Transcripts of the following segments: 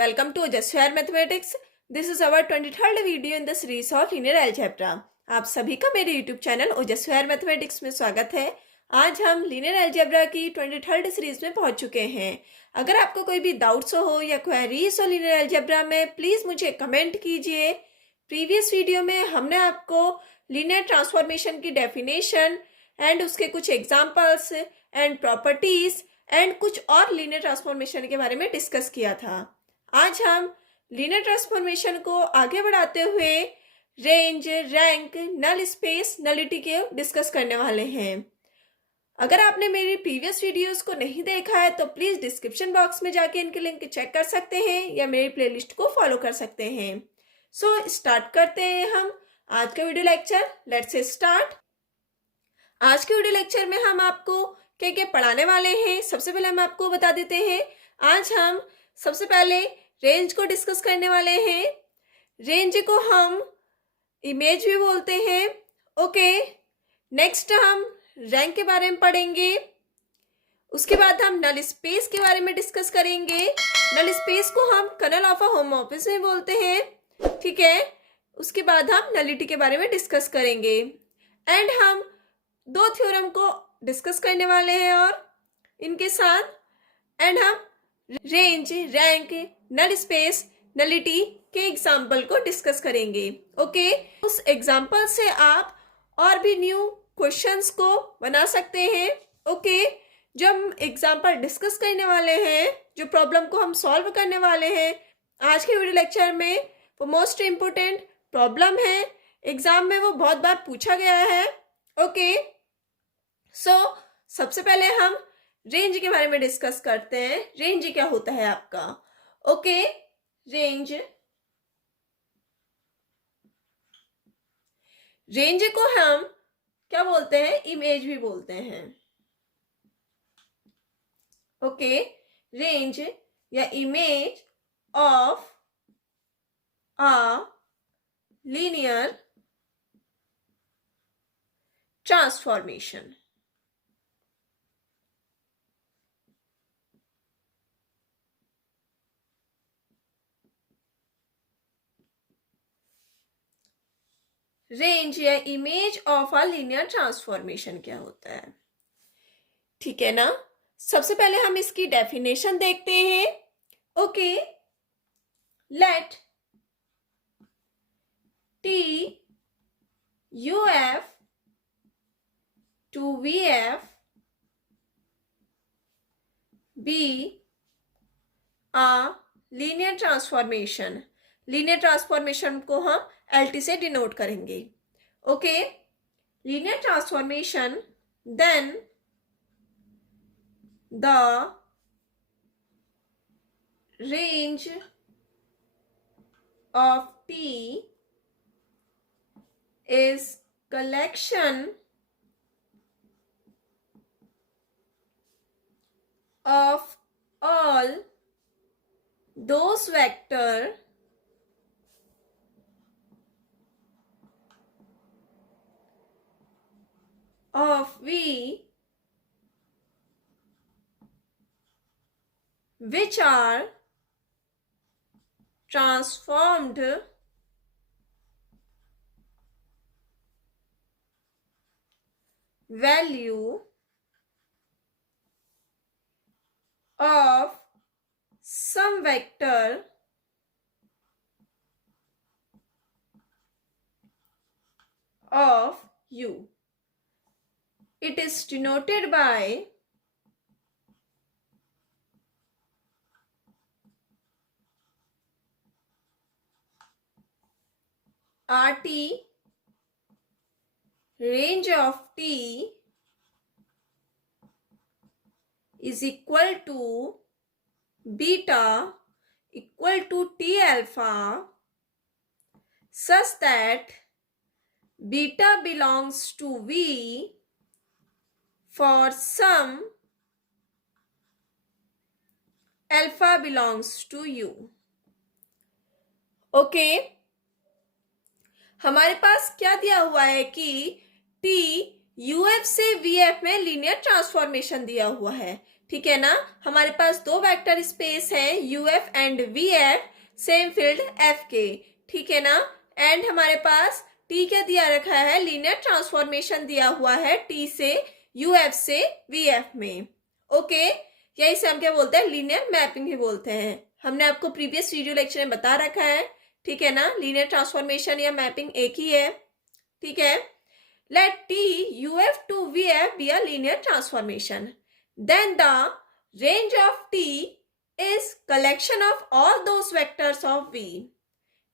welcome to Ojasphere Mathematics. This is our 23rd video in the series of linear algebra. आप सभी का मेरे YouTube channel ओजस्फेयर mathematics में स्वागत है। आज हम लिनियर अलजेब्रा की 23rd सीरीज में पहुंच चुके हैं। अगर आपको कोई भी डाउट्स हो या क्वेरीज हो लिनियर अलजेब्रा में, प्लीज़ मुझे कमेंट कीजिए। प्रीवियस वीडियो में हमने आपको लिनियर ट्रांसफॉर्मेशन की डेफिनेशन एंड उसके कुछ एग्जाम्पल्स एंड प्रॉपर्टीज एंड कुछ और लिनियर ट्रांसफॉर्मेशन के बारे में डिस्कस किया था। आज हम लिनियर ट्रांसफॉर्मेशन को आगे बढ़ाते हुए range, rank, null space, nullity के डिस्कस करने वाले हैं। अगर आपने मेरी प्रीवियस वीडियोस को नहीं देखा है तो प्लीज़ डिस्क्रिप्शन बॉक्स में जाके इनके लिंक चेक कर सकते हैं या मेरी प्लेलिस्ट को फॉलो कर सकते हैं। सो स्टार्ट करते हैं हम आज का वीडियो लेक्चर। Let's start. आज के वीडियो लेक्चर में हम आपको क्या पढ़ाने वाले हैं, सबसे पहले हम आपको बता देते हैं। आज हम सबसे पहले रेंज को डिस्कस करने वाले हैं। रेंज को हम इमेज भी बोलते हैं। ओके, नेक्स्ट हम रैंक के बारे में पढ़ेंगे। उसके बाद हम नल स्पेस के बारे में डिस्कस करेंगे। नल स्पेस को हम कर्नल ऑफ अ होमोमॉर्फिज्म में बोलते हैं, ठीक है। उसके बाद हम नलिटी के बारे में डिस्कस करेंगे एंड हम दो थ्योरम को डिस्कस करने वाले हैं और इनके साथ एंड हम range, rank, null space, nullity के एग्जाम्पल को डिस्कस करेंगे। ओके, उस एग्जाम्पल से आप और भी न्यू क्वेश्चंस को बना सकते हैं। ओके, जो हम एग्जाम्पल डिस्कस करने वाले हैं, जो प्रॉब्लम को हम सॉल्व करने वाले हैं आज के वीडियो लेक्चर में, वो मोस्ट इम्पोर्टेंट प्रॉब्लम है। एग्जाम में वो बहुत बार पूछा गया है। ओके, सो सबसे पहले हम रेंज के बारे में डिस्कस करते हैं। रेंज क्या होता है आपका? ओके, रेंज को हम क्या बोलते हैं? इमेज भी बोलते हैं। ओके, रेंज या image of a linear transformation. Range या image of a linear transformation क्या होता है, ठीक है ना। सबसे पहले हम इसकी डेफिनेशन देखते हैं। Okay, let T U F to V F be a linear transformation. Linear transformation को हम LT से डिनोट करेंगे। Okay, linear transformation, then the range of T is collection of all those vector of V which are transformed value of some vector of U. It is denoted by RT, range of T is equal to beta equal to T alpha such that beta belongs to V for some alpha belongs to U. Okay, हमारे पास क्या दिया हुआ है कि T UF से VF में linear transformation दिया हुआ है, ठीक है ना। हमारे पास दो वेक्टर स्पेस है UF and VF, same field F के, ठीक है ना। एंड हमारे पास टी क्या दिया रखा है, लीनियर ट्रांसफॉर्मेशन दिया हुआ है टी से यूएफ से वीएफ में। ओके, या इसे हम क्या बोलते हैं, लीनियर मैपिंग भी बोलते हैं। हमने आपको प्रीवियस वीडियो लेक्चर में बता रखा है, ठीक है ना। लीनियर ट्रांसफॉर्मेशन या मैपिंग एक ही है, ठीक है। Let T UF to VF be a linear transformation. Then the range of T is collection of all those vectors of V.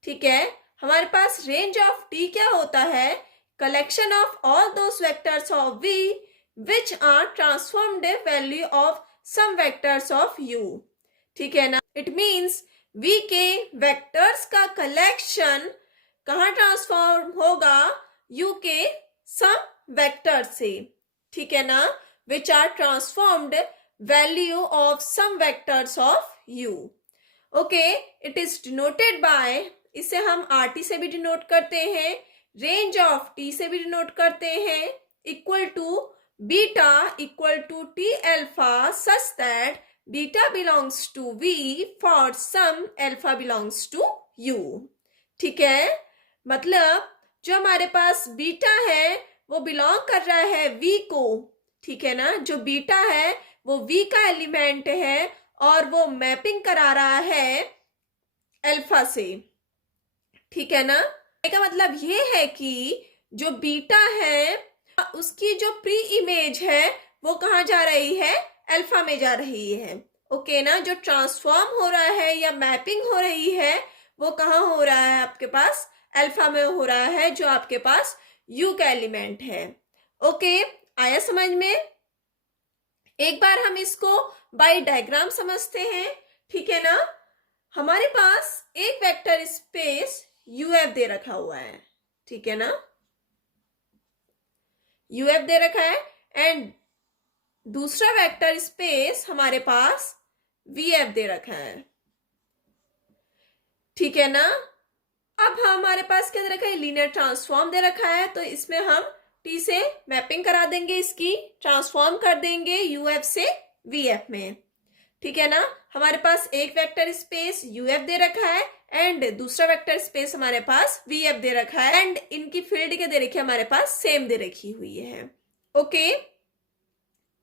ठीक है, हमारे पास range of T क्या होता है, collection of all those vectors of V which are transformed value of some vectors of U. ठीक है ना। It means V के vectors का collection कहाँ ट्रांसफॉर्म होगा, U के सम वेक्टर से, ठीक है ना, which are transformed value of some vectors of U. Okay, it is denoted by, इसे हम आर टी से भी डिनोट करते हैं, रेंज ऑफ टी से भी डिनोट करते हैं, equal to beta equal to T alpha such that beta belongs to V for some alpha belongs to U. ठीक है, मतलब जो हमारे पास बीटा है वो बिलोंग कर रहा है वी को, ठीक है ना। जो बीटा है वो वी का एलिमेंट है और वो मैपिंग करा रहा है अल्फा से, ठीक है ना। इसका मतलब ये है कि जो बीटा है उसकी जो प्री इमेज है वो कहाँ जा रही है, अल्फा में जा रही है। ओके ना, जो ट्रांसफॉर्म हो रहा है या मैपिंग हो रही है वो कहाँ हो रहा है, आपके पास अल्फा में हो रहा है, जो आपके पास यू का एलिमेंट है। ओके, आया समझ में। एक बार हम इसको बाय डायग्राम समझते हैं, ठीक है ना। हमारे पास एक वेक्टर स्पेस यूएफ दे रखा हुआ है, ठीक है ना, यूएफ दे रखा है, एंड दूसरा वेक्टर स्पेस हमारे पास वीएफ दे रखा है, ठीक है ना। अब हमारे पास क्या दे रखा है, लीनियर ट्रांसफॉर्म दे रखा है, तो इसमें हम टी से मैपिंग करा देंगे, इसकी ट्रांसफॉर्म कर देंगे यूएफ से वीएफ में, ठीक है ना। हमारे पास एक वेक्टर स्पेस यूएफ दे रखा है एंड दूसरा वेक्टर स्पेस हमारे पास वीएफ दे रखा है, एंड इनकी फील्ड क्या दे रखी है, हमारे पास सेम दे रखी हुई है। ओके,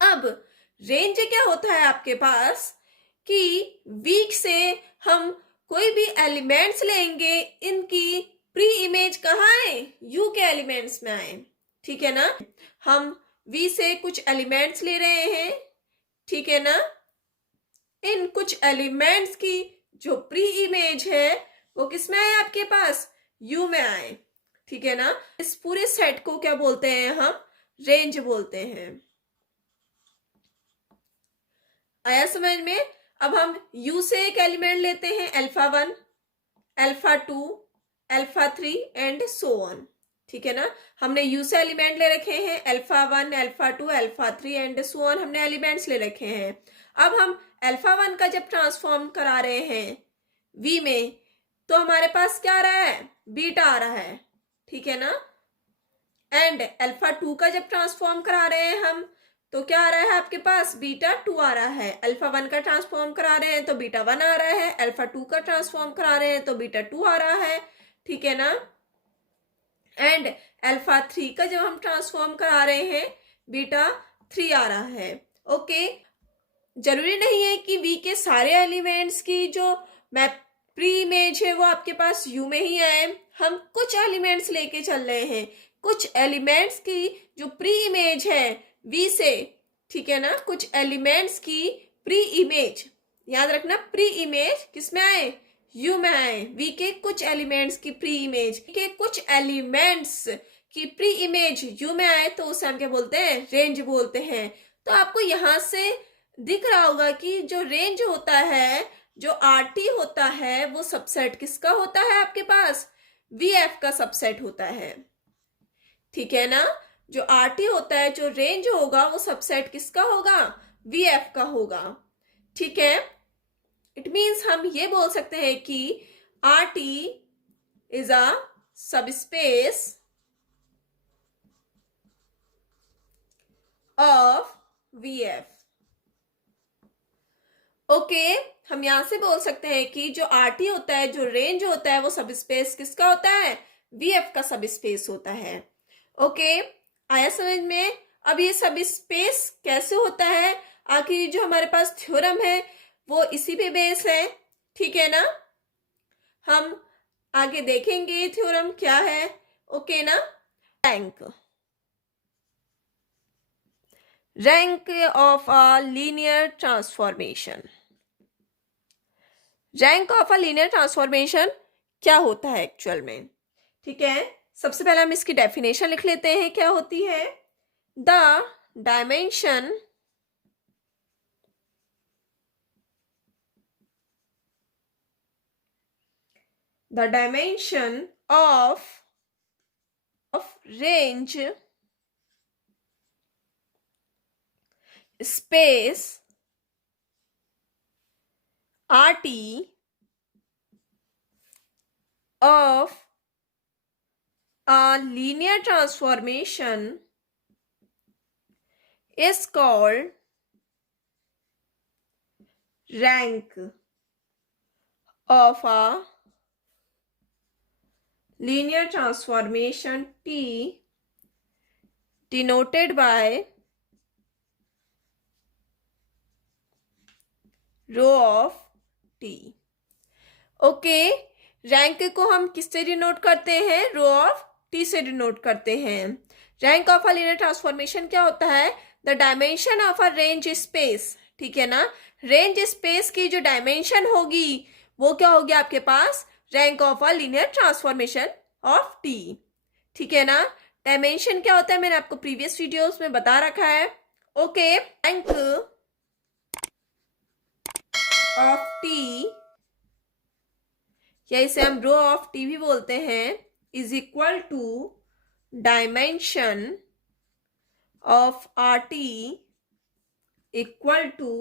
अब रेंज क्या होता है आपके पास कि वीक से हम कोई भी एलिमेंट्स लेंगे, इनकी प्री इमेज कहाँ आए, यू के एलिमेंट्स में आए, ठीक है ना। हम वी से कुछ एलिमेंट्स ले रहे हैं, ठीक है ना। इन कुछ एलिमेंट्स की जो प्री इमेज है वो किस में आए, आपके पास यू में आए, ठीक है ना। इस पूरे सेट को क्या बोलते हैं, हम रेंज बोलते हैं। आया समझ में। अब हम U से एक एलिमेंट लेते हैं, alpha 1, alpha 2, alpha 3 and so on, ठीक है ना। हमने U से एलिमेंट ले रखे हैं, alpha 1, alpha 2, alpha 3 and so on, हमने एलिमेंट्स ले रखे हैं। अब हम अल्फा 1 का जब ट्रांसफॉर्म करा रहे हैं V में, तो हमारे पास क्या आ रहा है, बीटा आ रहा है, ठीक है ना। एंड अल्फा 2 का जब ट्रांसफॉर्म करा रहे हैं हम, तो क्या आ रहा है आपके पास, बीटा 2 आ रहा है। अल्फा 1 का ट्रांसफॉर्म करा रहे हैं तो बीटा 1 आ रहा है, अल्फा 2 का ट्रांसफॉर्म करा रहे हैं तो बीटा 2 आ रहा है, ठीक है ना। एंड अल्फा 3 का जब हम ट्रांसफॉर्म करा रहे हैं, बीटा 3 आ रहा है। ओके, जरूरी नहीं है कि वी के सारे एलिमेंट्स की जो मैप प्री इमेज है वो आपके पास यू में ही आए। हम कुछ एलिमेंट्स लेके चल रहे हैं, कुछ एलिमेंट्स की जो प्री इमेज है वी से, ठीक है ना। कुछ एलिमेंट्स की प्री इमेज, याद रखना, प्री इमेज किस में आए, यू में आए। वी के कुछ एलिमेंट्स की प्री इमेज के कुछ एलिमेंट्स की प्री इमेज यू में आए तो उसे हम क्या बोलते हैं, रेंज बोलते हैं। तो आपको यहां से दिख रहा होगा कि जो रेंज होता है, जो आरटी होता है, वो सबसेट किसका होता है, आपके पास वीएफ का सबसेट होता है, ठीक है ना। जो आरटी होता है, जो रेंज होगा, वो सबसेट किसका होगा, वीएफ का होगा, ठीक है। इट मीन्स हम ये बोल सकते हैं कि RT is a subspace of VF, okay, हम यहाँ से बोल सकते हैं कि जो RT होता है, जो रेंज होता है, वो सब स्पेस किसका होता है? VF का सब स्पेस होता है। ओके, आया समझ में? अब ये सब स्पेस कैसे होता है? आखिर जो हमारे पास थ्योरम है वो इसी पे बेस है, ठीक है ना? हम आगे देखेंगे थ्योरम क्या है। ओके ना? Rank of a linear transformation. Rank of a linear transformation क्या होता है एक्चुअल में? ठीक है, सबसे पहले हम इसकी डेफिनेशन लिख लेते हैं, क्या होती है? The dimension of range space RT of a linear transformation is called rank of a linear transformation T, denoted by rho of T। Okay, rank को हम किससे डिनोट करते हैं? रो ऑफ T से डिनोट करते हैं। Rank of a linear transformation क्या होता है? The dimension of a range space, ठीक है ना? रेंज स्पेस की जो डायमेंशन होगी वो क्या होगी आपके पास? Rank of a linear transformation of T, ठीक है ना? डायमेंशन क्या होता है मैंने आपको प्रीवियस वीडियोस में बता रखा है। ओके, रैंक ऑफ T, या इसे हम रो ऑफ T भी बोलते हैं, is equal to dimension of RT equal to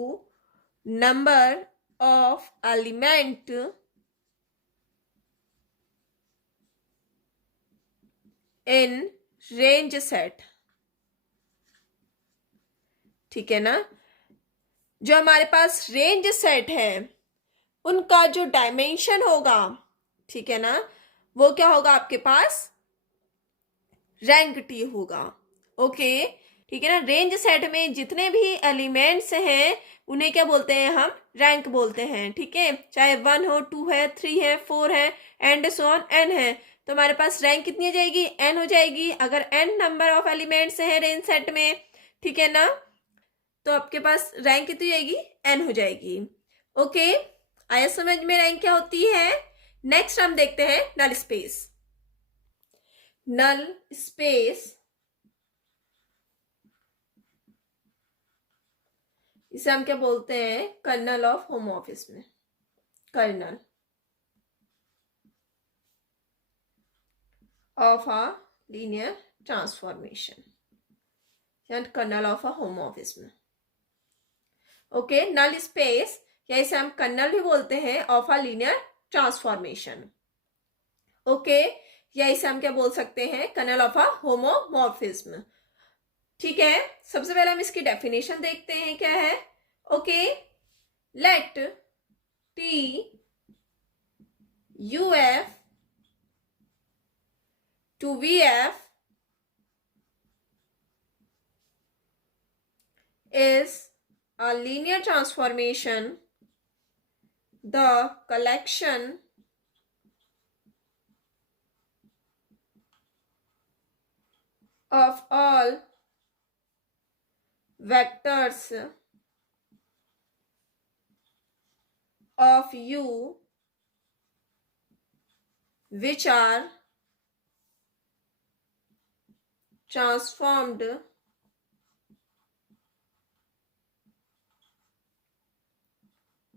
number of element in range set, ठीक है ना? जो हमारे पास रेंज सेट है उनका जो डायमेंशन होगा, ठीक है ना, वो क्या होगा आपके पास? रैंक T होगा। ओके, ठीक है ना? रेंज सेट में जितने भी एलिमेंट्स हैं उन्हें क्या बोलते हैं? हम रैंक बोलते हैं, ठीक है? चाहे 1 हो, 2 है, 3 है, 4 है, एंड सो ऑन n है, तो हमारे पास रैंक कितनी हो जाएगी? n हो जाएगी। अगर n नंबर ऑफ एलिमेंट्स हैं रेंज सेट में, ठीक है ना, तो आपके पास रैंक कितनी हो जाएगी? n हो जाएगी। ओके, आया समझ में रैंक क्या होती है? नेक्स्ट हम देखते हैं नल स्पेस। नल स्पेस, इसे हम क्या बोलते हैं? Kernel of homomorphism. Kernel of a linear transformation and kernel of a homomorphism. Okay, null space, या इसे हम कर्नल भी बोलते हैं of a linear transformation. Okay, या इसे हम क्या बोल सकते हैं? कर्नल ऑफ अ होमोमॉर्फिज्म, ठीक है? सबसे पहले हम इसकी डेफिनेशन देखते हैं क्या है। Okay, let T UF to VF is a linear transformation, the collection of all vectors of U which are transformed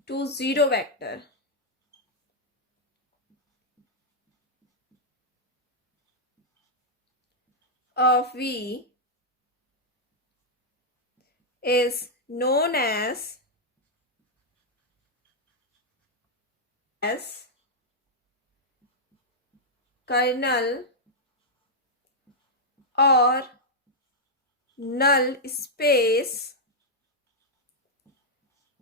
to zero vector of V is known as kernel or null space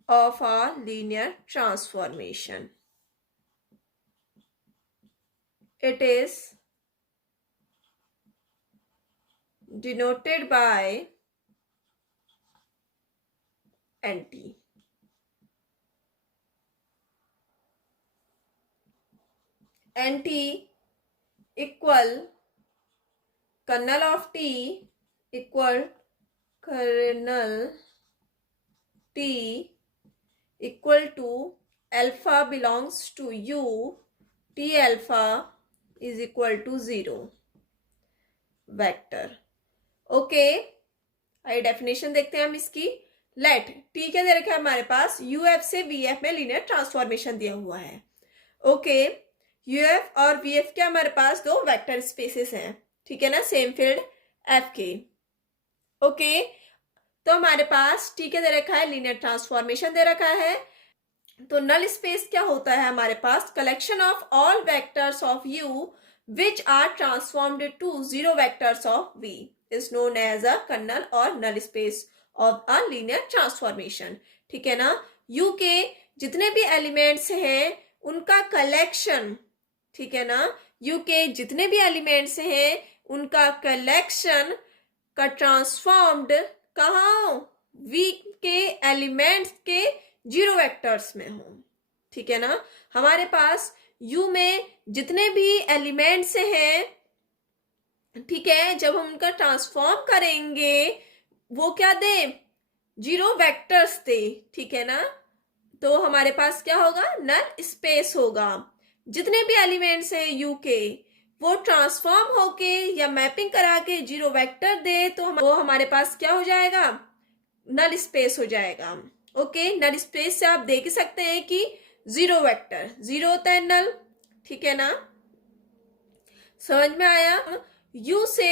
of a linear transformation. It is denoted by NT. NT equal kernel of T equal kernel T equal to alpha belongs to U, T alpha is equal to 0 vector. Okay, आइए definition देखते हैं हम इसकी. Late T क्या दे रखा है हमारे पास, यूएफ से वीएफ में लीनियर ट्रांसफॉर्मेशन दिया हुआ है. ओके, यूएफ और वीएफ के हमारे पास दो वेक्टर स्पेसेस हैं, ठीक है ना, सेम फील्ड एफ के. ओके, तो हमारे पास टी क्या दे रखा है, लीनियर ट्रांसफॉर्मेशन दे रखा है. तो नल स्पेस क्या होता है हमारे पास, collection of all vectors of U which are transformed to zero vectors of V is known as a kernel or null space of a linear transformation. ठीक है ना, U के जितने भी एलिमेंट्स हैं उनका कलेक्शन, ठीक है ना, U के जितने भी एलिमेंट्स हैं उनका कलेक्शन का ट्रांसफॉर्म्ड कहाँ, V के एलिमेंट्स के जीरो वेक्टर्स में हो. ठीक है ना, हमारे पास U में जितने भी एलिमेंट्स हैं, ठीक है, जब हम उनका ट्रांसफॉर्म करेंगे वो क्या दे, जीरो वेक्टर्स दे. ठीक है ना, तो हमारे पास क्या होगा, नल स्पेस होगा. जितने भी एलिमेंट्स हैं U के वो ट्रांसफॉर्म होके या मैपिंग करा के जीरो वेक्टर दे तो वो हमारे पास क्या हो जाएगा, नल स्पेस हो जाएगा. ओके, नल स्पेस से आप देख सकते हैं कि जीरो वेक्टर, जीरो होता है नल. ठीक है ना, समझ में आया. यू से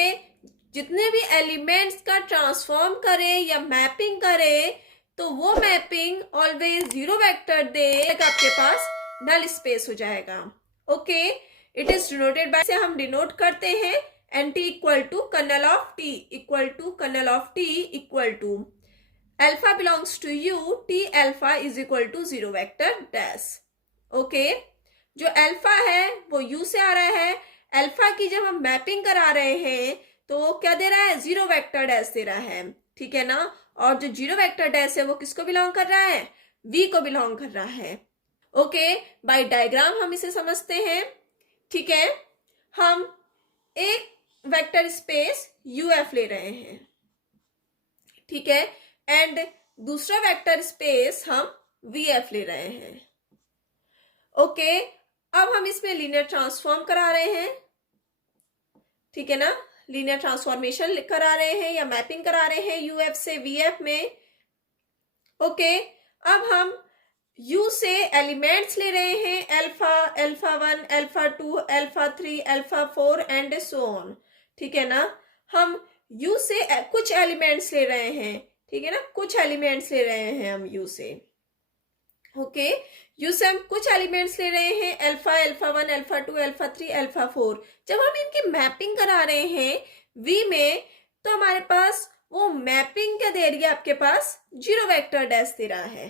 जितने भी एलिमेंट्स का ट्रांसफॉर्म करे या मैपिंग करे तो वो मैपिंग ऑलवेज जीरो वेक्टर दे, आपके पास नल स्पेस हो जाएगा. Okay, it is denoted by, से हम डिनोट करते हैं N T equal to kernel of T equal to kernel of T equal to alpha belongs to U, T alpha is equal to zero vector dash. Okay, जो alpha है वो U से आ रहा है. अल्फा की जब हम मैपिंग करा रहे हैं तो वो क्या दे रहा है, जीरो वेक्टर डैश दे रहा है. ठीक है ना, और जो जीरो वेक्टर डैश है वो किसको बिलोंग कर रहा है, V को बिलोंग कर रहा है. ओके, बाय डायग्राम हम इसे समझते हैं. ठीक है, हम एक वेक्टर स्पेस UF ले रहे हैं, ठीक है, एंड दूसरा वेक्टर स्पेस हम VF ले रहे हैं. ओके, अब हम इसमें लीनियर ट्रांसफॉर्म करा रहे हैं. ठीक है ना, लीनियर ट्रांसफॉर्मेशन करा रहे हैं या मैपिंग करा रहे हैं UF से VF में. ओके, अब हम U से एलिमेंट्स ले रहे हैं, alpha, alpha 1, alpha 2, alpha 3, alpha 4 and so on. ठीक है ना, हम U से कुछ एलिमेंट्स ले रहे हैं. ठीक है ना, कुछ एलिमेंट्स ले रहे हैं हम U से. ओके, U से हम कुछ एलिमेंट्स ले रहे हैं, alpha, alpha 1, alpha 2, alpha 3, alpha 4. जब हम इनकी मैपिंग करा रहे हैं V में तो हमारे पास वो मैपिंग क्या दे रही है, आपके पास जीरो वेक्टर डैश दे रहा है.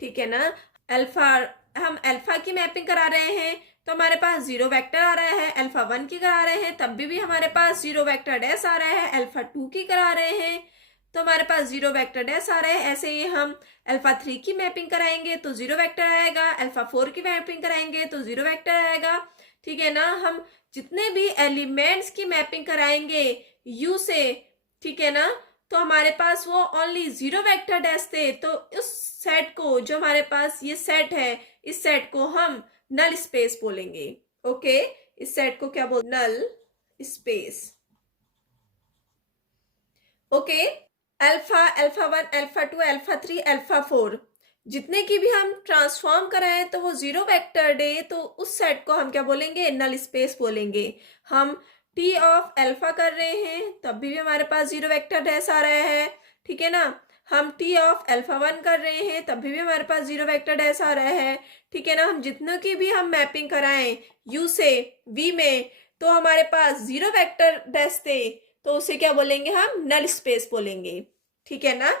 ठीक है ना, अल्फा, हम अल्फा की मैपिंग करा रहे हैं तो हमारे पास जीरो वेक्टर आ रहा है. अल्फा 1 की करा रहे हैं तब भी हमारे पास जीरो वेक्टर डैश आ रहा है. अल्फा 2 की करा रहे हैं तो हमारे पास जीरो वेक्टर डैश आ रहा है. ऐसे ही हम अल्फा 3 की मैपिंग कराएंगे तो जीरो वेक्टर आएगा. अल्फा 4 की मैपिंग कराएंगे तो जीरो वेक्टर आएगा. ठीक है ना, हम जितने भी एलिमेंट्स की मैपिंग कराएंगे U से, ठीक है ना, तो हमारे पास वो ओनली जीरो वेक्टर डैश थे. तो उस सेट को, जो हमारे पास ये सेट है, इस सेट को हम नल स्पेस बोलेंगे. ओके, इस सेट को क्या बोल, null space. Okay, alpha, alpha 1, alpha 2, alpha 3, alpha 4 जितने की भी हम ट्रांसफॉर्म कराएं तो वो जीरो वेक्टर दे, तो उस सेट को हम क्या बोलेंगे, नल स्पेस बोलेंगे. हम T ऑफ अल्फा कर रहे हैं तब भी हमारे पास जीरो वेक्टर डैश आ रहा है. ठीक है ना, हम T ऑफ अल्फा 1 कर रहे हैं तब भी हमारे पास जीरो वेक्टर डैश आ रहा है. ठीक है ना, हम जितनों की भी हम मैपिंग कराएं U से V में तो हमारे पास जीरो वेक्टर डैश दे, तो उसे क्या बोलेंगे, हम नल स्पेस बोलेंगे. ठीक है ना,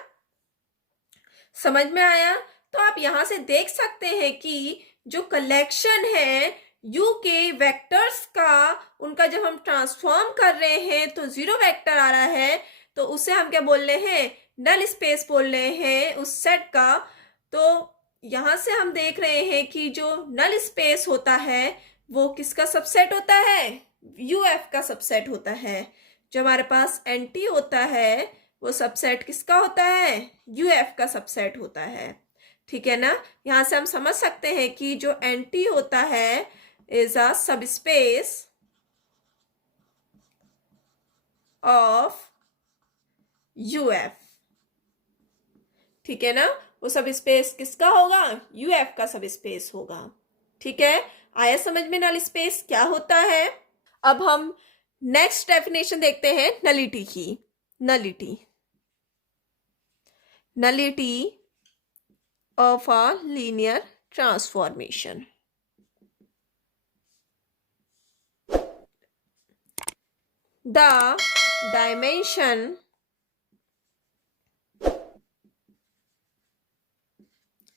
समझ में आया. तो आप यहाँ से देख सकते हैं कि जो कलेक्शन है यू के वेक्टर्स का, उनका जब हम ट्रांसफॉर्म कर रहे हैं तो जीरो वेक्टर आ रहा है, तो उसे हम क्या बोल रहे हैं, नल स्पेस बोल रहे हैं उस सेट का। तो यहाँ से हम देख रहे हैं कि जो नल स्पेस होता है वो किसका सबसेट होता है, यूएफ का सबसेट होता है। जो हमारे पास एंटी होता है वो सबसेट किसका होता है, यूएफ का सबसेट होता है। ठीक है ना, यहाँ से हम समझ सकते हैं कि जो एंटी होता है is a subspace of UF। ठीक है ना, वो सब स्पेस किसका होगा, UF का सब स्पेस होगा। ठीक है, आया समझ में नल स्पेस क्या होता है। अब हम नेक्स्ट डेफिनेशन देखते हैं नलिटी की। Nullity of a linear transformation. The dimension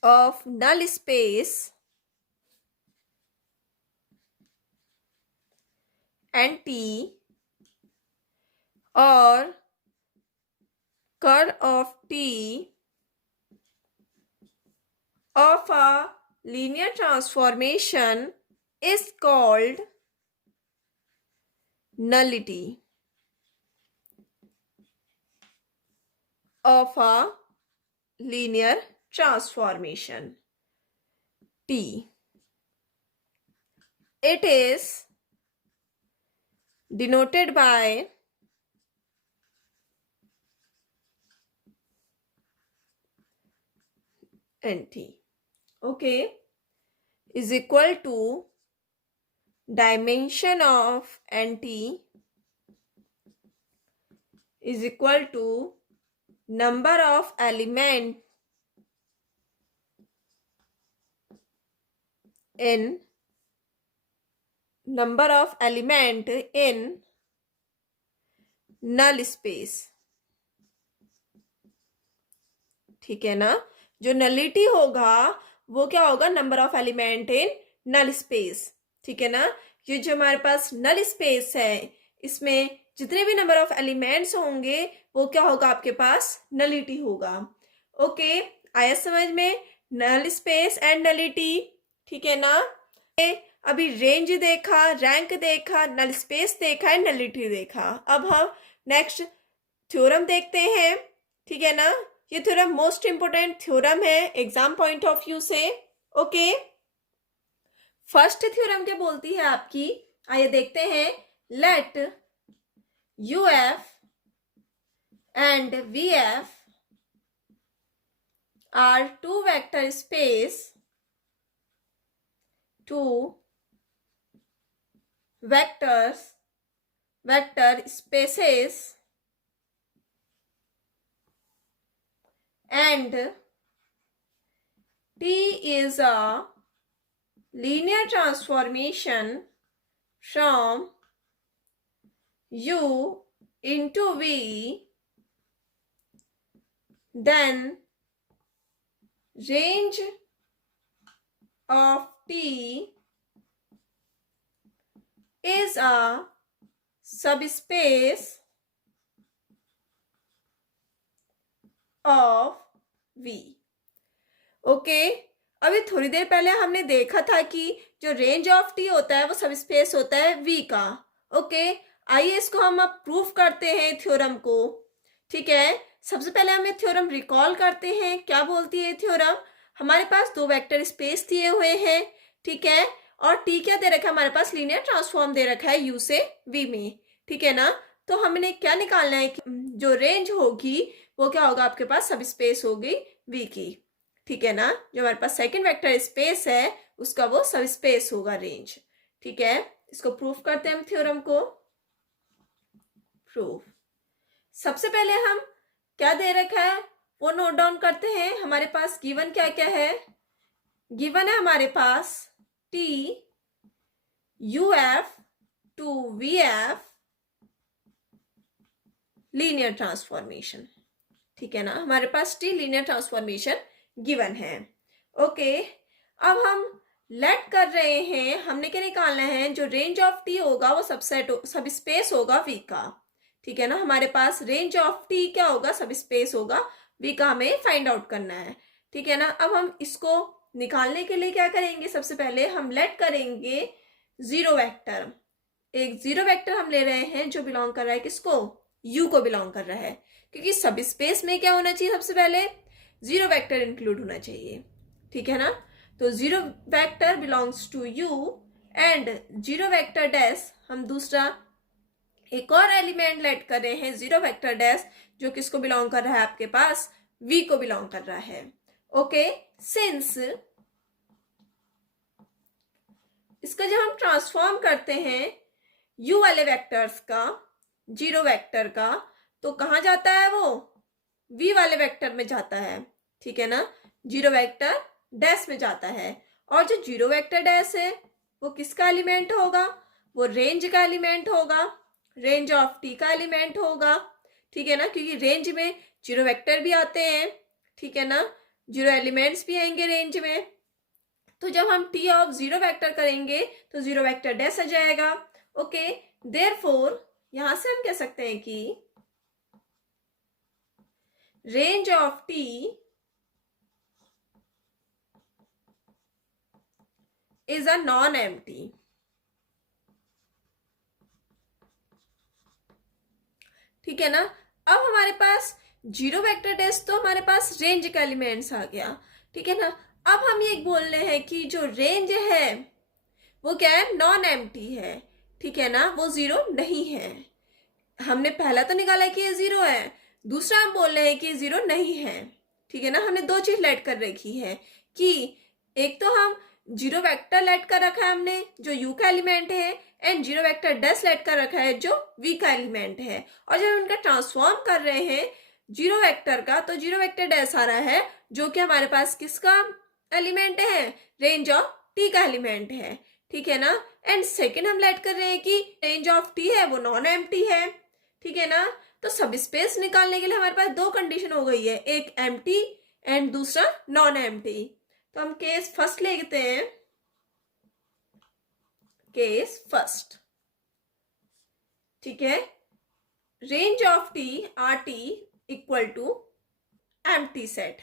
of null space and T or curl of T of a linear transformation is called nullity of a linear transformation T. It is denoted by NT. Okay, is equal to dimension of NT is equal to number of element in null space। ठीक है ना, जो nullity होगा वो क्या होगा, number of element in null space. ठीक है ना, ये जो हमारे पास नल स्पेस है इसमें जितने भी नंबर ऑफ एलिमेंट्स होंगे वो क्या होगा, आपके पास नलिटी होगा। ओके, आया समझ में, नल स्पेस एंड नलिटी। ठीक है ना, अभी रेंज देखा, रैंक देखा, नल स्पेस देखा है, नलिटी देखा। अब हम नेक्स्ट थ्योरम देखते हैं। ठीक है ना, ये थ्योरम मोस्ट इंपोर्टेंट थ्योरम है एग्जाम पॉइंट ऑफ व्यू से। ओके, फर्स्ट थ्योरम क्या बोलती है आपकी, आइए देखते हैं। Let U F and V F are two vector space, two vector spaces and T is a linear transformation from U into V, then range of T is a subspace of V। Okay, अभी थोड़ी देर पहले हमने देखा था कि जो range of T होता है वो सब स्पेस होता है V का। ओके, आइए इसको हम अब प्रूफ करते हैं थ्योरम को। ठीक है, सबसे पहले हम ये थ्योरम रिकॉल करते हैं। क्या बोलती है थ्योरम, हमारे पास दो वेक्टर स्पेस दिए हुए हैं। ठीक है, और T क्या दे रखा है, हमारे पास लीनियर ट्रांसफॉर्म दे रखा है U से V में। ठीक है ना, तो हमने क्या निकालना है कि जो रेंज होगी वो क्या होगा, आपके पास सब स्पेस होगी V की। ठीक है ना, जो हमारे पास सेकंड वेक्टर स्पेस है उसका वो सब स्पेस होगा रेंज। ठीक है, इसको प्रूफ करते हैं हम थ्योरम को। प्रूफ, सबसे पहले हम क्या दे रखा है वो नोट डाउन करते हैं। हमारे पास गिवन क्या क्या है, गिवन है हमारे पास T UF to VF linear transformation. ठीक है ना, हमारे पास T लीनियर ट्रांसफॉर्मेशन गिवन है। ओके, अब हम लेट कर रहे हैं, हमने क्या निकालना है, जो रेंज ऑफ टी होगा वो सब स्पेस होगा वी का। ठीक है ना, हमारे पास रेंज ऑफ टी क्या होगा, सब स्पेस होगा वी का, हमें फाइंड आउट करना है। ठीक है ना, अब हम इसको निकालने के लिए क्या करेंगे, सबसे पहले हम लेट करेंगे जीरो वेक्टर। एक जीरो वेक्टर हम ले रहे हैं जो बिलोंग कर रहा है किसको, यू को बिलोंग कर रहा है, क्योंकि सब स्पेस में क्या होना चाहिए, सबसे पहले जीरो वेक्टर इंक्लूड होना चाहिए। ठीक है ना, तो zero vector belongs to U and zero vector dash, हम दूसरा एक और एलिमेंट लेट कर रहे हैं जीरो वेक्टर डैश, जो किसको बिलोंग कर रहा है, आपके पास वी को बिलोंग कर रहा है। ओके, सिंस इसका जब हम ट्रांसफॉर्म करते हैं यू वाले वेक्टर्स का जीरो वेक्टर का, तो कहाँ जाता है वो, वी वाले वेक्टर में जाता है। ठीक है ना, जीरो वेक्टर डैश में जाता है, और जो जीरो वेक्टर डैश है वो किसका एलिमेंट होगा, वो रेंज का एलिमेंट होगा, रेंज ऑफ टी का एलिमेंट होगा। ठीक है ना, क्योंकि रेंज में जीरो वेक्टर भी आते हैं। ठीक है ना, जीरो एलिमेंट्स भी आएंगे रेंज में, तो जब हम टी ऑफ जीरो वेक्टर करेंगे तो जीरो वेक्टर डैश आ जाएगा। ओके, देयरफॉर यहां से हम कह सकते हैं कि range of T is a non empty. ठीक है ना, अब हमारे पास जीरो वेक्टर डैश तो हमारे पास रेंज का एलिमेंट्स आ गया। ठीक है ना, अब हम ये बोल रहे हैं कि जो रेंज है वो क्या है, नॉन एम्प्टी है। ठीक है ना, वो जीरो नहीं है। हमने पहला तो निकाला कि ये जीरो है, दूसरा हम बोल रहे हैं कि जीरो नहीं है। ठीक है ना, हमने दो चीज लेट कर रखी है कि एक तो हम जीरो वेक्टर लेट कर रखा है हमने जो यू का एलिमेंट है, and zero vector dash let कर रखा है जो वी का एलिमेंट है, और जब उनका ट्रांसफॉर्म कर रहे हैं जीरो वेक्टर का, तो जीरो वेक्टर डैश आ रहा है जो कि हमारे पास किसका एलिमेंट है, रेंज ऑफ टी का एलिमेंट है। ठीक है ना, एंड सेकेंड हम लेट कर रहे हैं कि रेंज ऑफ टी है वो नॉन एम्प्टी है। ठीक है ना, तो सब स्पेस निकालने के लिए हमारे पास दो कंडीशन हो गई है, एक एम्प्टी एंड दूसरा नॉन एम्प्टी। तो हम केस फर्स्ट लेते हैं, केस फर्स्ट। ठीक है, range of T R T equal to empty set.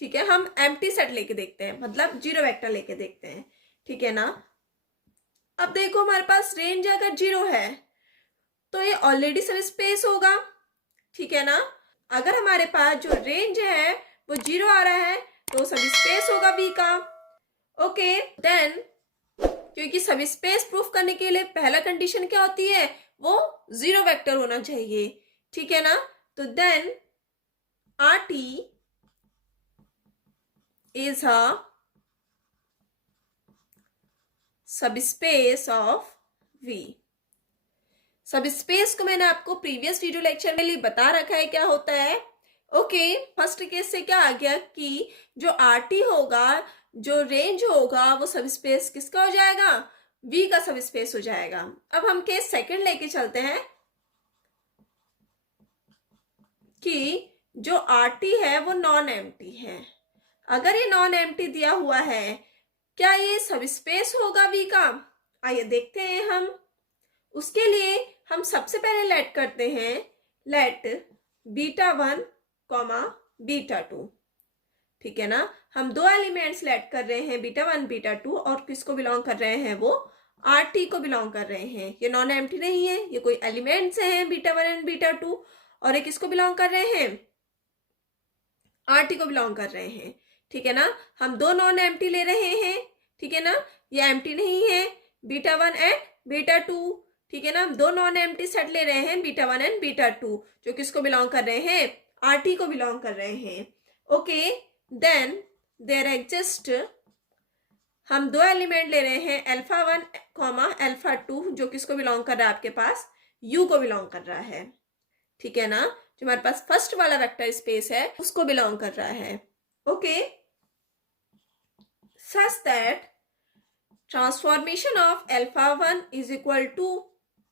ठीक है, हम एम्प्टी सेट लेके देखते हैं, मतलब जीरो वेक्टर लेके देखते हैं। ठीक है ना, अब देखो हमारे पास रेंज अगर जीरो है तो ये ऑलरेडी सब स्पेस होगा। ठीक है ना, अगर हमारे पास जो रेंज है वो जीरो आ रहा है तो सब स्पेस होगा वी का। ओके, देन क्योंकि सब स्पेस प्रूफ करने के लिए पहला कंडीशन क्या होती है, वो जीरो वेक्टर होना चाहिए। ठीक है ना, तो then R T is a subspace of V. Subspace को मैंने आपको प्रीवियस वीडियो लेक्चर में लिए बता रखा है क्या होता है। ओके, फर्स्ट केस से क्या आ गया कि जो आर टी होगा, जो रेंज होगा, वो सब स्पेस किसका हो जाएगा, वी का सब स्पेस हो जाएगा। अब हम केस सेकंड लेके चलते हैं कि जो आर टी है वो नॉन एम्प्टी है। अगर ये नॉन एम्प्टी दिया हुआ है, क्या ये सब स्पेस होगा वी का, आइए देखते हैं हम। उसके लिए हम सबसे पहले लेट करते हैं, let beta one comma beta two. ठीक है ना, हम दो एलिमेंट्स लेट कर रहे हैं, बीटा वन बीटा टू, और किसको बिलोंग कर रहे हैं, वो आर टी को बिलोंग कर रहे हैं। ये नॉन एम्प्टी नहीं है, ये कोई एलिमेंट्स हैं beta one and beta two, और ये किसको बिलोंग कर रहे हैं, आर टी को बिलोंग कर रहे हैं। ठीक है ना, हम दो नॉन एम्प्टी ले रहे हैं। ठीक है ना, ये एम्प्टी नहीं है, beta one and beta two. ठीक है ना, हम दो नॉन एम्प्टी सेट ले रहे हैं, beta one and beta two, जो किसको बिलोंग कर रहे हैं, आर टी को बिलोंग कर रहे हैं। ओके, देन देयर एग्जिस्ट, हम दो एलिमेंट ले रहे हैं, alpha one comma alpha two, जो किसको बिलोंग कर रहा है, आपके पास यू को बिलोंग कर रहा है। ठीक है ना, जो हमारे पास फर्स्ट वाला वेक्टर स्पेस है उसको बिलोंग कर रहा है। Okay, such that transformation of alpha one is equal to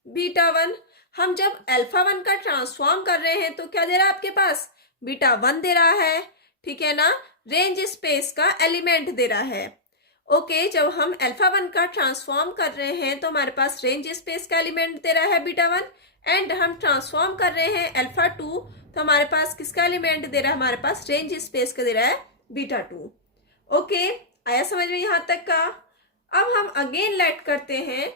beta one. हम जब अल्फा वन का ट्रांसफॉर्म कर रहे हैं तो क्या दे रहा है आपके पास, बीटा वन दे रहा है। ठीक है ना, रेंज स्पेस का एलिमेंट दे रहा है। ओके, जब हम अल्फा 1 का ट्रांसफॉर्म कर रहे हैं तो हमारे पास रेंज स्पेस का एलिमेंट दे रहा है बीटा 1, एंड हम ट्रांसफॉर्म कर रहे हैं अल्फा 2 तो हमारे पास किसका एलिमेंट दे रहा है, हमारे पास रेंज स्पेस का दे रहा है बीटा 2। ओके, आया समझ में यहाँ तक का। अब हम अगेन लेट करते हैं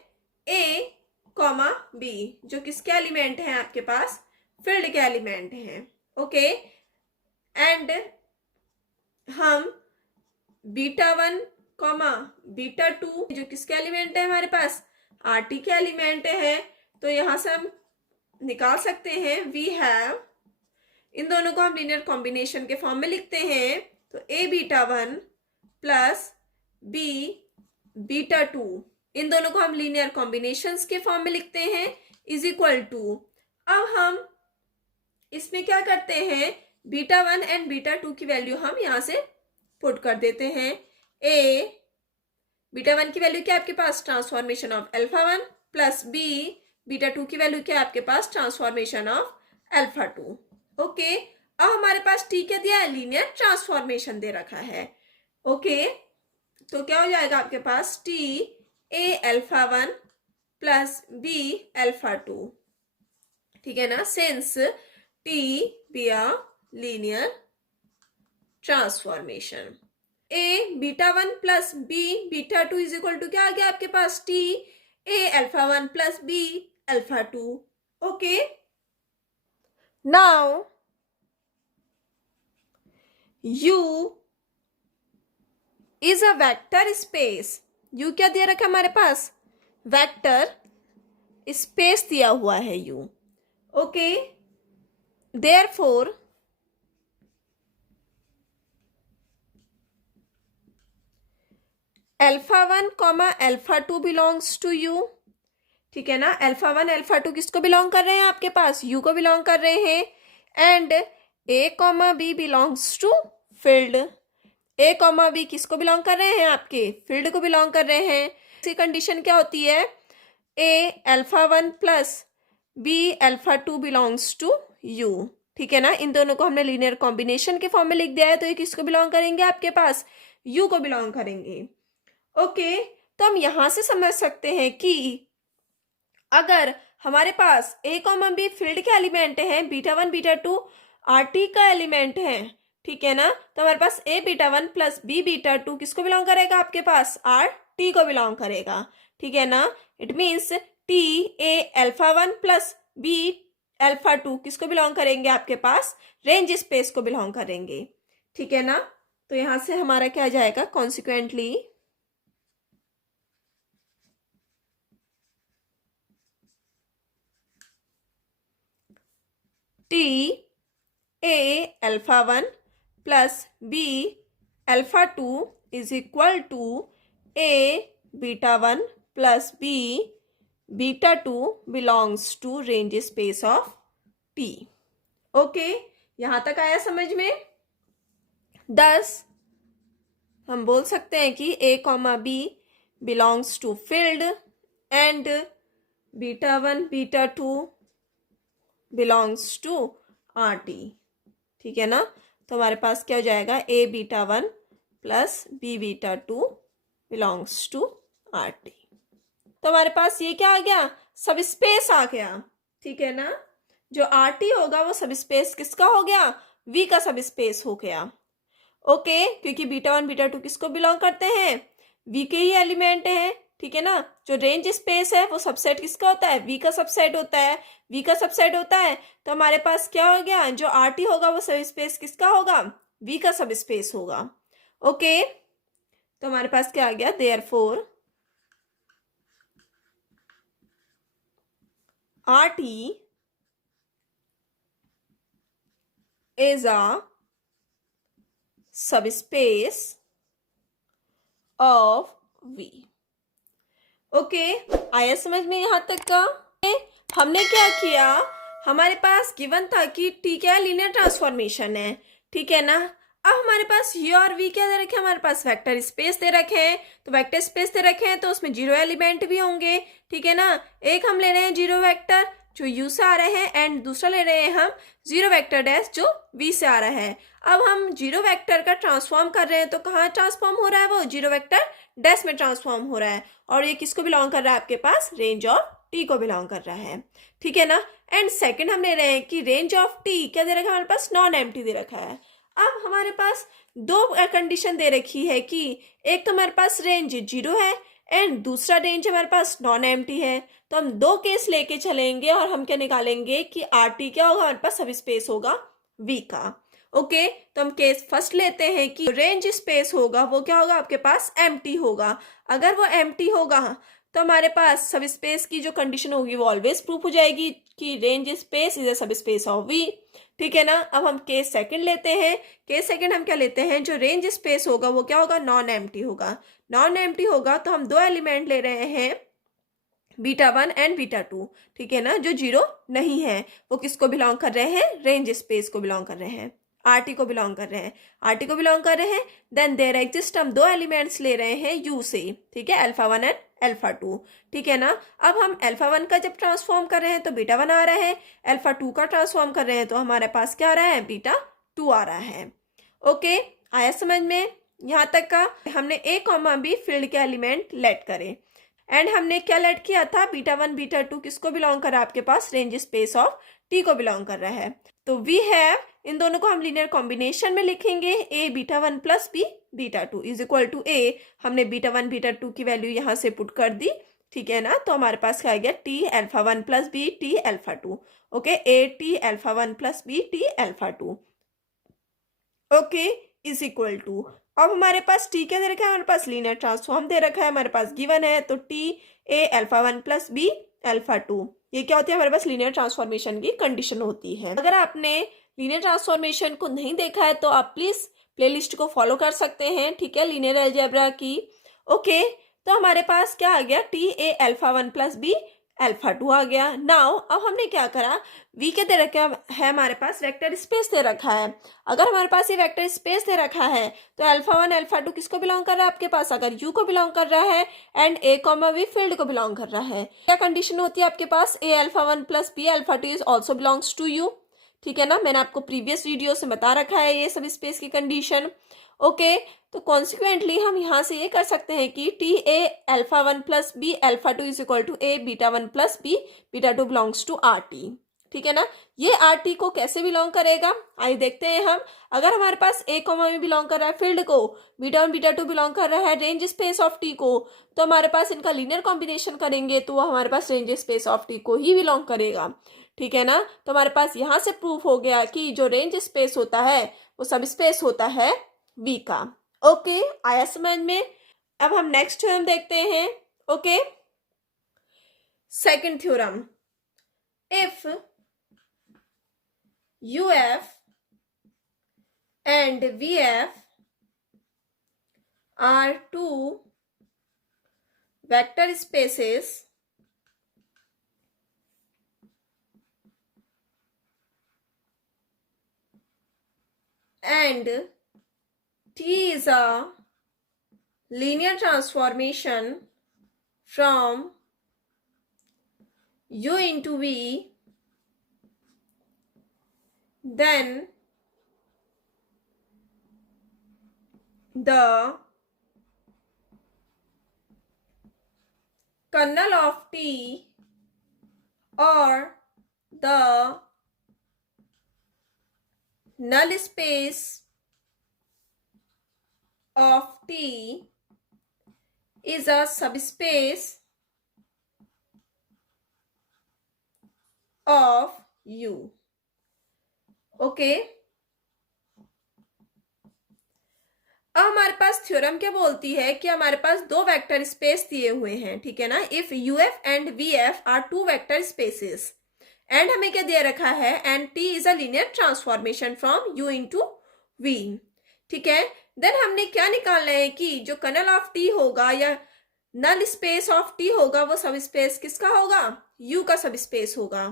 ए कॉमा बी, जो किसके एलिमेंट हैं आपके पास, फील्ड के एलिमेंट हैं। ओके, एंड हम बीटा 1 कॉमा बीटा 2 जो किसके एलिमेंट है हमारे पास, आर टी के एलिमेंट है, तो यहां से हम निकाल सकते हैं वी हैव, इन दोनों को हम लीनियर कॉम्बिनेशन के फॉर्म में लिखते हैं, तो ए बीटा 1 प्लस बी बीटा 2, इन दोनों को हम लीनियर कॉम्बिनेशंस के फॉर्म में लिखते हैं, इज इक्वल टू, अब हम इसमें क्या करते हैं, बीटा 1 एंड बीटा 2 की वैल्यू हम यहां से पुट कर देते हैं। ए बीटा 1 की वैल्यू क्या है आपके पास, transformation of alpha 1, plus B beta 2 की वैल्यू क्या है आपके पास, ट्रांसफॉर्मेशन ऑफ अल्फा 2। ओके, अब हमारे पास टी क्या दिया है, लीनियर ट्रांसफॉर्मेशन दे रखा है। ओके, तो क्या हो जाएगा आपके पास, टी ए अल्फा 1 प्लस बी अल्फा 2, ठीक है ना, since T be a linear transformation. A beta 1 plus B beta 2 is equal to क्या आ गया आपके पास, T A alpha 1 plus B alpha 2। Okay, now U is a vector space, U क्या दिया रखा हमारे पास, वेक्टर स्पेस दिया हुआ है U. Okay, therefore alpha 1 comma alpha 2 belongs to U, ठीक है ना, अल्फा 1 अल्फा 2 किसको बिलोंग कर रहे हैं आपके पास, यू को बिलोंग कर रहे हैं, and a comma b belongs to field, a comma b किसको बिलोंग कर रहे हैं, आपके फील्ड को बिलोंग कर रहे हैं। इसी कंडीशन क्या होती है, a alpha 1 plus B alpha 2 belongs to U, ठीक है ना, इन दोनों को हमने लीनियर कॉम्बिनेशन के फॉर्म में लिख दिया है, तो ये किसको बिलोंग करेंगे आपके पास, यू को बिलोंग करेंगे। ओके, तो हम यहां से समझ सकते हैं कि अगर हमारे पास ए कॉमा बी फील्ड के एलिमेंट हैं, बीटा 1 बीटा 2 आर टी का एलिमेंट है, ठीक है ना, तो हमारे पास a beta 1 plus B beta 2 किसको बिलोंग करेगा आपके पास, आर टी को बिलोंग करेगा, ठीक है ना। It means T A alpha 1 plus B alpha 2 किसको बिलोंग करेंगे आपके पास, रेंज स्पेस को बिलोंग करेंगे, ठीक है ना। तो यहां से हमारा क्या आ जाएगा, consequently T A alpha 1 plus B alpha 2 is equal to a beta 1 plus B beta 2 belongs to range space of T. Okay, यहां तक आया समझ में। 10 हम बोल सकते हैं कि a comma b belongs to field and beta 1 beta 2 belongs to R T, ठीक है ना। तो हमारे पास क्या हो जाएगा, a beta 1 plus B beta 2 belongs to R T. तो हमारे पास ये क्या आ गया, सब स्पेस आ गया, ठीक है ना। जो आर टी होगा वो सब स्पेस किसका हो गया, वी का सब स्पेस हो गया। ओके, क्योंकि बीटा 1 बीटा 2 किसको बिलोंग करते हैं, वी के ही एलिमेंट है, ठीक है ना। जो रेंज स्पेस है वो सबसेट किसका होता है, वी का सबसेट होता है, वी का सबसेट होता है। तो हमारे पास क्या हो गया, जो आर टी होगा वो सब स्पेस किसका होगा, वी का सब स्पेस होगा। ओके, तो हमारे पास क्या आ गया, therefore R T is a subspace of V. Okay, आया समझ में यहां तक का। हमने क्या किया, हमारे पास गिवन था कि टी क्या लीनियर ट्रांसफॉर्मेशन है, ठीक है ना। अब हमारे पास ये और वी क्या दे रखे हैं, हमारे पास वेक्टर स्पेस दे रखे हैं, तो वेक्टर स्पेस दे रखे हैं तो उसमें जीरो एलिमेंट भी होंगे, ठीक है ना। एक हम ले रहे हैं जीरो वेक्टर, जो u से आ रहे हैं एंड दूसरा ले रहे हैं हम जीरो वेक्टर डैश जो v से आ रहा है। अब हम जीरो वेक्टर का ट्रांसफॉर्म कर रहे हैं तो कहाँ ट्रांसफॉर्म हो रहा है, वो जीरो वेक्टर डैश में ट्रांसफॉर्म हो रहा है और ये किसको बिलोंग कर रहा है, आपके पास रेंज ऑफ t को बिलोंग कर रहा है, ठीक है ना। एंड सेकंड हम ले रहे हैं कि रेंज ऑफ t क्या दे रखा है, हमारे पास नॉन एम्प्टी दे रखा है। अब हमारे पास दो कंडीशन दे रखी है कि एक तो हमारे पास रेंज जीरो है एंड दूसरा रेंज हमारे पास नॉन एम्प्टी है। तो हम दो केस लेके चलेंगे और हम क्या निकालेंगे कि आर टी क्या होगा, हमारे पास सब स्पेस होगा वी का। ओके, तो हम केस फर्स्ट लेते हैं कि रेंज स्पेस होगा वो क्या होगा, आपके पास एम्प्टी होगा। अगर वो एम्प्टी होगा तो हमारे पास सब स्पेस की जो कंडीशन होगी वो ऑलवेज प्रूफ हो जाएगी कि range space is a subspace of we, ठीक है ना। अब हम केस सेकंड लेते हैं। केस सेकंड हम क्या लेते हैं, जो रेंज स्पेस होगा वो क्या होगा, नॉन एम्प्टी होगा। नॉन एम्प्टी होगा तो हम दो एलिमेंट ले रहे हैं beta one and beta two, ठीक है ना, जो जीरो नहीं है। वो किसको बिलोंग कर रहे हैं, रेंज स्पेस को बिलोंग कर रहे हैं, आरटी को बिलोंग कर रहे हैं, आरटी को बिलोंग कर रहे हैं। देन देयर एग्जिस्ट, हम दो एलिमेंट्स ले रहे हैं यू से, ठीक है, alpha one and alpha two, ठीक है ना। अब हम अल्फा वन का जब ट्रांसफॉर्म कर रहे हैं तो बीटा वन आ रहा है, अल्फा टू का ट्रांसफॉर्म कर रहे हैं तो हमारे पास क्या आ रहा है, बीटा टू आ रहा है। ओके, आया समझ में, यहाँ तक का हमने ए कॉमा बी फील्ड के एलिमेंट लेट करे एंड हमने क्या लेट किया था, बीटा वन बीटा टू किसको बिलोंग कर रहा है, आपके पास रेंज स्पेस ऑफ टी को बिलोंग कर रहा है। तो वी हैव, इन दोनों को हम लीनियर कॉम्बिनेशन में लिखेंगे, a beta one plus B beta two is equal to a. हमने बीटा वन बीटा टू की वैल्यू यहाँ से पुट कर दी, ठीक है ना। तो हमारे पास क्या आ गया, T alpha one plus B T alpha two. Okay, A T alpha one plus B T alpha two, okay, is equal to. अब हमारे पास टी क्या दे रखा है, हमारे पास लीनियर ट्रांसफॉर्म दे रखा है, हमारे पास गिवन है। तो टी ए alpha one plus B alpha two, ये क्या होती है, हमारे पास लीनियर ट्रांसफॉर्मेशन की कंडीशन होती है। अगर आपने लीनियर ट्रांसफॉर्मेशन को नहीं देखा है तो आप प्लीज प्लेलिस्ट को फॉलो कर सकते हैं, ठीक है, लीनियर अलजेब्रा की। ओके, तो हमारे पास क्या आ गया, टी ए alpha one plus B alpha two आ गया। नाउ अब हमने क्या करा, वी के दे रखा है, हमारे पास वेक्टर स्पेस दे रखा है। अगर हमारे पास ये वेक्टर स्पेस दे रखा है तो अल्फा वन अल्फा टू किसको बिलोंग कर रहा है, आपके पास अगर यू को बिलोंग कर रहा है and a comma V field को बिलोंग कर रहा है, क्या कंडीशन होती है आपके पास, a alpha one plus B alpha two is also belongs to U, ठीक है ना। मैंने आपको प्रीवियस वीडियो से बता रखा है ये सब स्पेस की कंडीशन। ओके, तो कॉन्सिक्वेंटली हम यहाँ से ये कर सकते हैं कि T A alpha one plus B alpha two is equal to a beta one plus B beta two belongs to R T, ठीक है ना। ये आर टी को कैसे बिलोंग करेगा, आइए देखते हैं हम। अगर हमारे पास ए कॉमा में बिलोंग कर रहा है फील्ड को, beta one beta to belong कर रहा है रेंज स्पेस ऑफ टी को, तो हमारे पास इनका लीनियर कॉम्बिनेशन करेंगे तो वो हमारे पास रेंज स्पेस ऑफ टी को ही बिलोंग करेगा, ठीक है ना। तो हमारे पास यहाँ से प्रूफ हो गया कि जो रेंज स्पेस होता है वो सब स्पेस होता है वी का। ओके, आया समझ में। अब हम नेक्स्ट थ्योरम देखते हैं। Okay, second theorem, if U F and V F are two vector spaces and T is a linear transformation from U into V, then the kernel of T or the null space of T is a subspace of U. Okay, अब हमारे पास theorem क्या बोलती है कि हमारे पास दो vector space दिए हुए हैं, ठीक है ना। If U F and V F are two vector spaces and हमें क्या दे रखा है, and T is a linear transformation from U into V, ठीक है। देन हमने क्या निकालना है कि जो कर्नल ऑफ टी होगा या नल स्पेस ऑफ टी होगा वो सब स्पेस किसका होगा, यू का सब स्पेस होगा।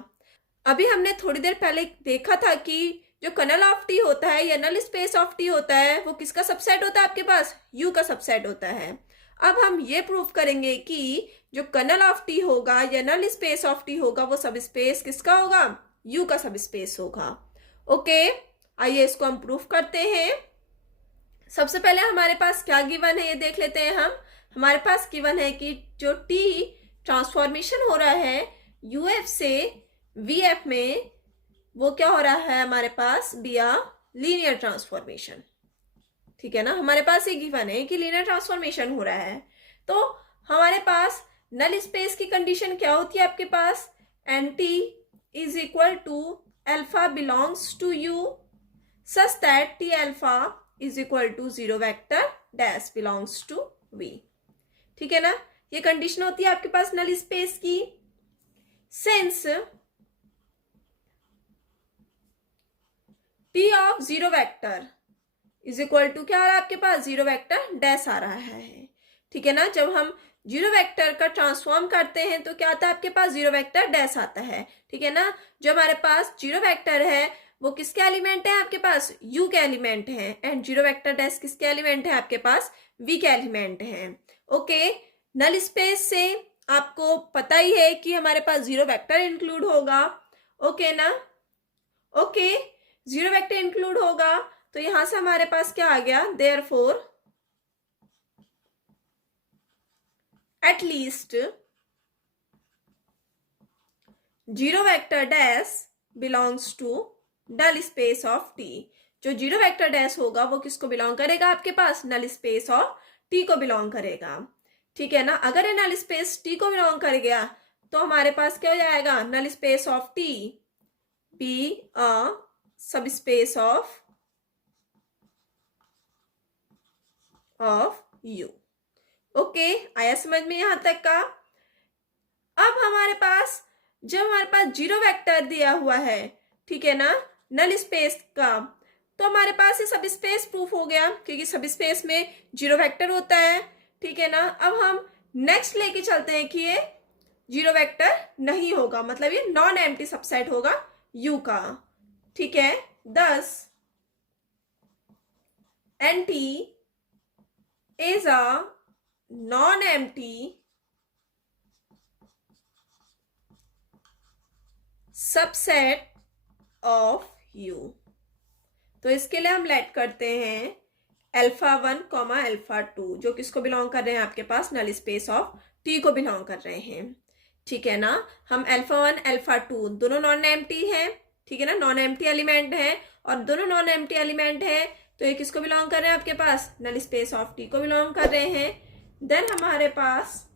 अभी हमने थोड़ी देर पहले देखा था कि जो कर्नल ऑफ टी होता है या नल स्पेस ऑफ टी होता है वो किसका सबसेट होता है, आपके पास यू का सबसेट होता है। अब हम ये प्रूव करेंगे कि जो कर्नल ऑफ टी होगा या नल स्पेस ऑफ टी होगा वो सब स्पेस किसका होगा, यू का सब स्पेस होगा। ओके, आइए इसको हम प्रूफ करते हैं। सबसे पहले हमारे पास क्या गिवन है ये देख लेते हैं हम। हमारे पास गिवन है कि जो टी ट्रांसफॉर्मेशन हो रहा है यूएफ से वीएफ में, वो क्या हो रहा है हमारे पास, बिया लीनियर ट्रांसफॉर्मेशन। ठीक है ना, हमारे पास ये गिवन है कि लीनियर ट्रांसफॉर्मेशन हो रहा है। तो हमारे पास नल स्पेस की कंडीशन क्या होती है आपके पास, N T is equal to alpha belongs to U such that T alpha is equal to zero vector dash belongs to V. ठीक है ना, ये कंडीशन होती है आपके पास नल स्पेस की। Since T of zero vector is equal to क्या आ रहा है आपके पास, जीरो वेक्टर डैश आ रहा है। ठीक है ना, जब हम जीरो वेक्टर का ट्रांसफॉर्म करते हैं तो क्या आता है आपके पास, जीरो वेक्टर डैश आता है। ठीक है ना, जो हमारे पास जीरो वेक्टर है वो किसके एलिमेंट है आपके पास, यू के एलिमेंट है, एंड जीरो वेक्टर डैश किसके एलिमेंट है आपके पास, वी के एलिमेंट है। ओके, नल स्पेस से आपको पता ही है कि हमारे पास जीरो वेक्टर इंक्लूड होगा। ओके ना, ओके, जीरो वेक्टर इंक्लूड होगा तो यहां से हमारे पास क्या आ गया, therefore at least zero vector dash belongs to null space of T. जो जीरो वेक्टर डैश होगा वो किसको बिलोंग करेगा आपके पास, नल स्पेस ऑफ टी को बिलोंग करेगा। ठीक है ना, अगर ये नल स्पेस टी को बिलोंग कर गया तो हमारे पास क्या हो जाएगा, null space of T be a subspace of U. Okay, आया समझ में यहां तक का। अब हमारे पास जब हमारे पास जीरो वेक्टर दिया हुआ है, ठीक है ना, नल स्पेस का, तो हमारे पास ये सब स्पेस प्रूफ हो गया क्योंकि सब स्पेस में जीरो वेक्टर होता है। ठीक है ना, अब हम नेक्स्ट लेके चलते हैं कि ये जीरो वेक्टर नहीं होगा, मतलब ये नॉन एम्प्टी सबसेट होगा यू का। ठीक है, thus NT is a non-empty subset of U। तो इसके लिए हम लेट करते हैं अल्फा 1 कॉमा अल्फा 2, जो किसको बिलोंग कर रहे हैं आपके पास, नल स्पेस ऑफ टी को बिलोंग कर रहे हैं। ठीक है ना, हम अल्फा 1 अल्फा 2 दोनों नॉन एम्प्टी है। ठीक है ना, नॉन एम्प्टी एलिमेंट है और दोनों नॉन एम्प्टी एलिमेंट है तो ये किसको बिलोंग कर रहे हैं आपके पास, नल स्पेस ऑफ टी को बिलोंग कर रहे हैं। देन हमारे पास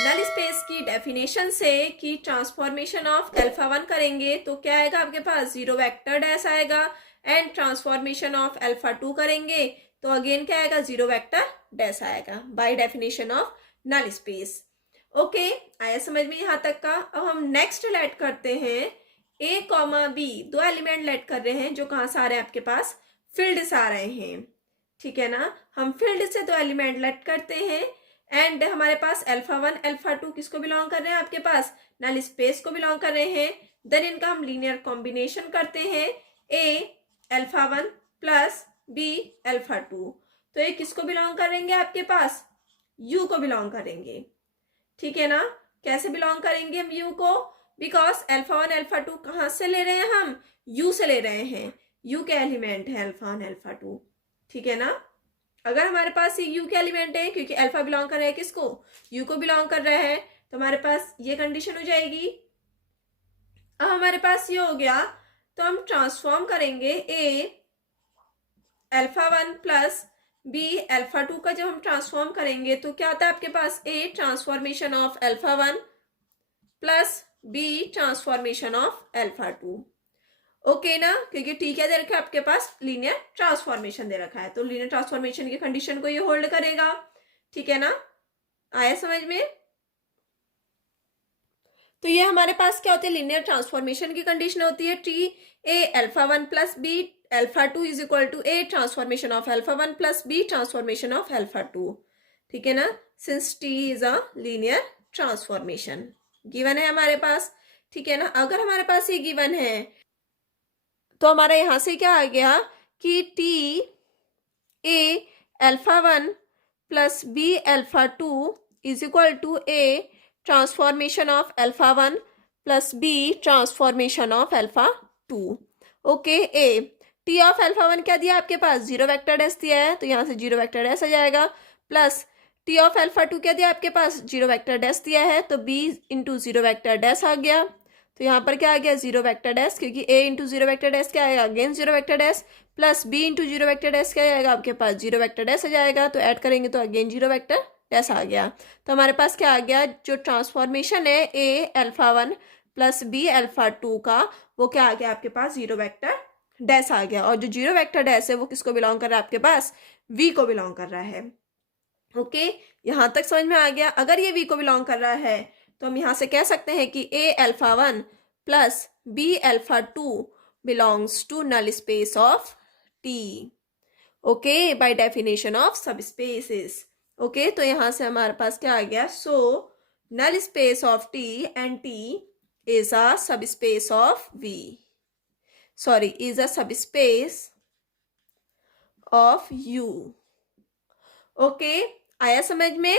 नल स्पेस की डेफिनेशन से कि ट्रांसफॉर्मेशन ऑफ अल्फा 1 करेंगे तो क्या आएगा आपके पास, जीरो वेक्टर डैश आएगा, एंड ट्रांसफॉर्मेशन ऑफ अल्फा 2 करेंगे तो अगेन क्या आएगा, जीरो वेक्टर डैश आएगा by definition of null space. Okay, आया समझ में यहां तक का। अब हम नेक्स्ट लेट करते हैं ए कॉमा बी, दो एलिमेंट लेट कर रहे हैं जो कहां से आ रहे हैं आपके पास, फील्ड से आ रहे हैं। ठीक है ना, हम फील्ड से दो एलिमेंट लेट करते हैं एंड हमारे पास अल्फा 1 अल्फा 2 किसको बिलोंग कर रहे हैं आपके पास, नल स्पेस को बिलोंग कर रहे हैं। देन इनका हम लीनियर कॉम्बिनेशन करते हैं, ए अल्फा 1 प्लस बी अल्फा 2, तो ये किसको बिलोंग करेंगे आपके पास, यू को बिलोंग करेंगे। ठीक है ना, कैसे बिलोंग करेंगे हम यू को, बिकॉज अल्फा 1 अल्फा 2 कहां से ले रहे हैं हम, यू से ले रहे हैं, यू के एलिमेंट है अल्फा 1 अल्फा 2। ठीक है ना, अगर हमारे पास ये यू के एलिमेंट है क्योंकि अल्फा बिलोंग कर रहा है किसको, यू को बिलोंग कर रहा है, तो हमारे पास ये कंडीशन हो जाएगी। अब हमारे पास ये हो गया तो हम ट्रांसफॉर्म करेंगे ए अल्फा 1 प्लस बी अल्फा 2 का, जब हम ट्रांसफॉर्म करेंगे तो क्या आता है आपके पास, a transformation of alpha 1 plus B transformation of alpha 2। Okay ना, क्योंकि टी क्या दे रखा है आपके पास, लीनियर ट्रांसफॉर्मेशन दे रखा है, तो लीनियर ट्रांसफॉर्मेशन की कंडीशन को ये होल्ड करेगा। ठीक है ना, आया समझ में। तो ये हमारे पास क्या होती है, लीनियर ट्रांसफॉर्मेशन की कंडीशन होती है, T A alpha 1 plus B alpha 2 is equal to A transformation of alpha 1 plus B transformation of alpha 2। ठीक है ना, since T is a linear transformation given है हमारे पास। ठीक है ना, अगर हमारे पास ये गिवन है तो हमारा यहां से क्या आ गया कि T A alpha 1 plus B alpha two is equal to A transformation of alpha one plus B transformation of alpha two. Okay, A T of alpha one क्या दिया आपके पास, जीरो वेक्टर डैश दिया है, तो यहाँ से जीरो वेक्टर डैश आ जाएगा, plus T of alpha to क्या दिया आपके पास, जीरो वेक्टर डैश दिया है, तो b into zero vector dash आ गया। तो यहाँ पर क्या आ गया, जीरो वेक्टर डैश, क्योंकि A into zero vector dash क्या आएगा, again zero vector dash, plus B into zero vector dash क्या आएगा आपके पास, जीरो वेक्टर डैश आ जाएगा, तो ऐड करेंगे तो अगेन जीरो वेक्टर डैश आ गया। तो हमारे पास क्या आ गया, जो ट्रांसफॉर्मेशन है a alpha one plus B alpha two का, वो क्या आ गया आपके पास, जीरो वेक्टर डैश आ गया। और जो जीरो वेक्टर डैश है वो किसको बिलोंग कर रहा है आपके पास, वी को बिलोंग कर रहा है। ओके, यहाँ तक समझ में आ गया। अगर ये वी को बिलोंग कर रहा है तो हम यहाँ से कह सकते हैं कि a alpha one plus B alpha two belongs to null space of T. Okay, by definition of subspaces. Okay, तो यहाँ से हमारे पास क्या आ गया, so null space of T and T is a subspace of V, sorry is a subspace of U. Okay, आया समझ में।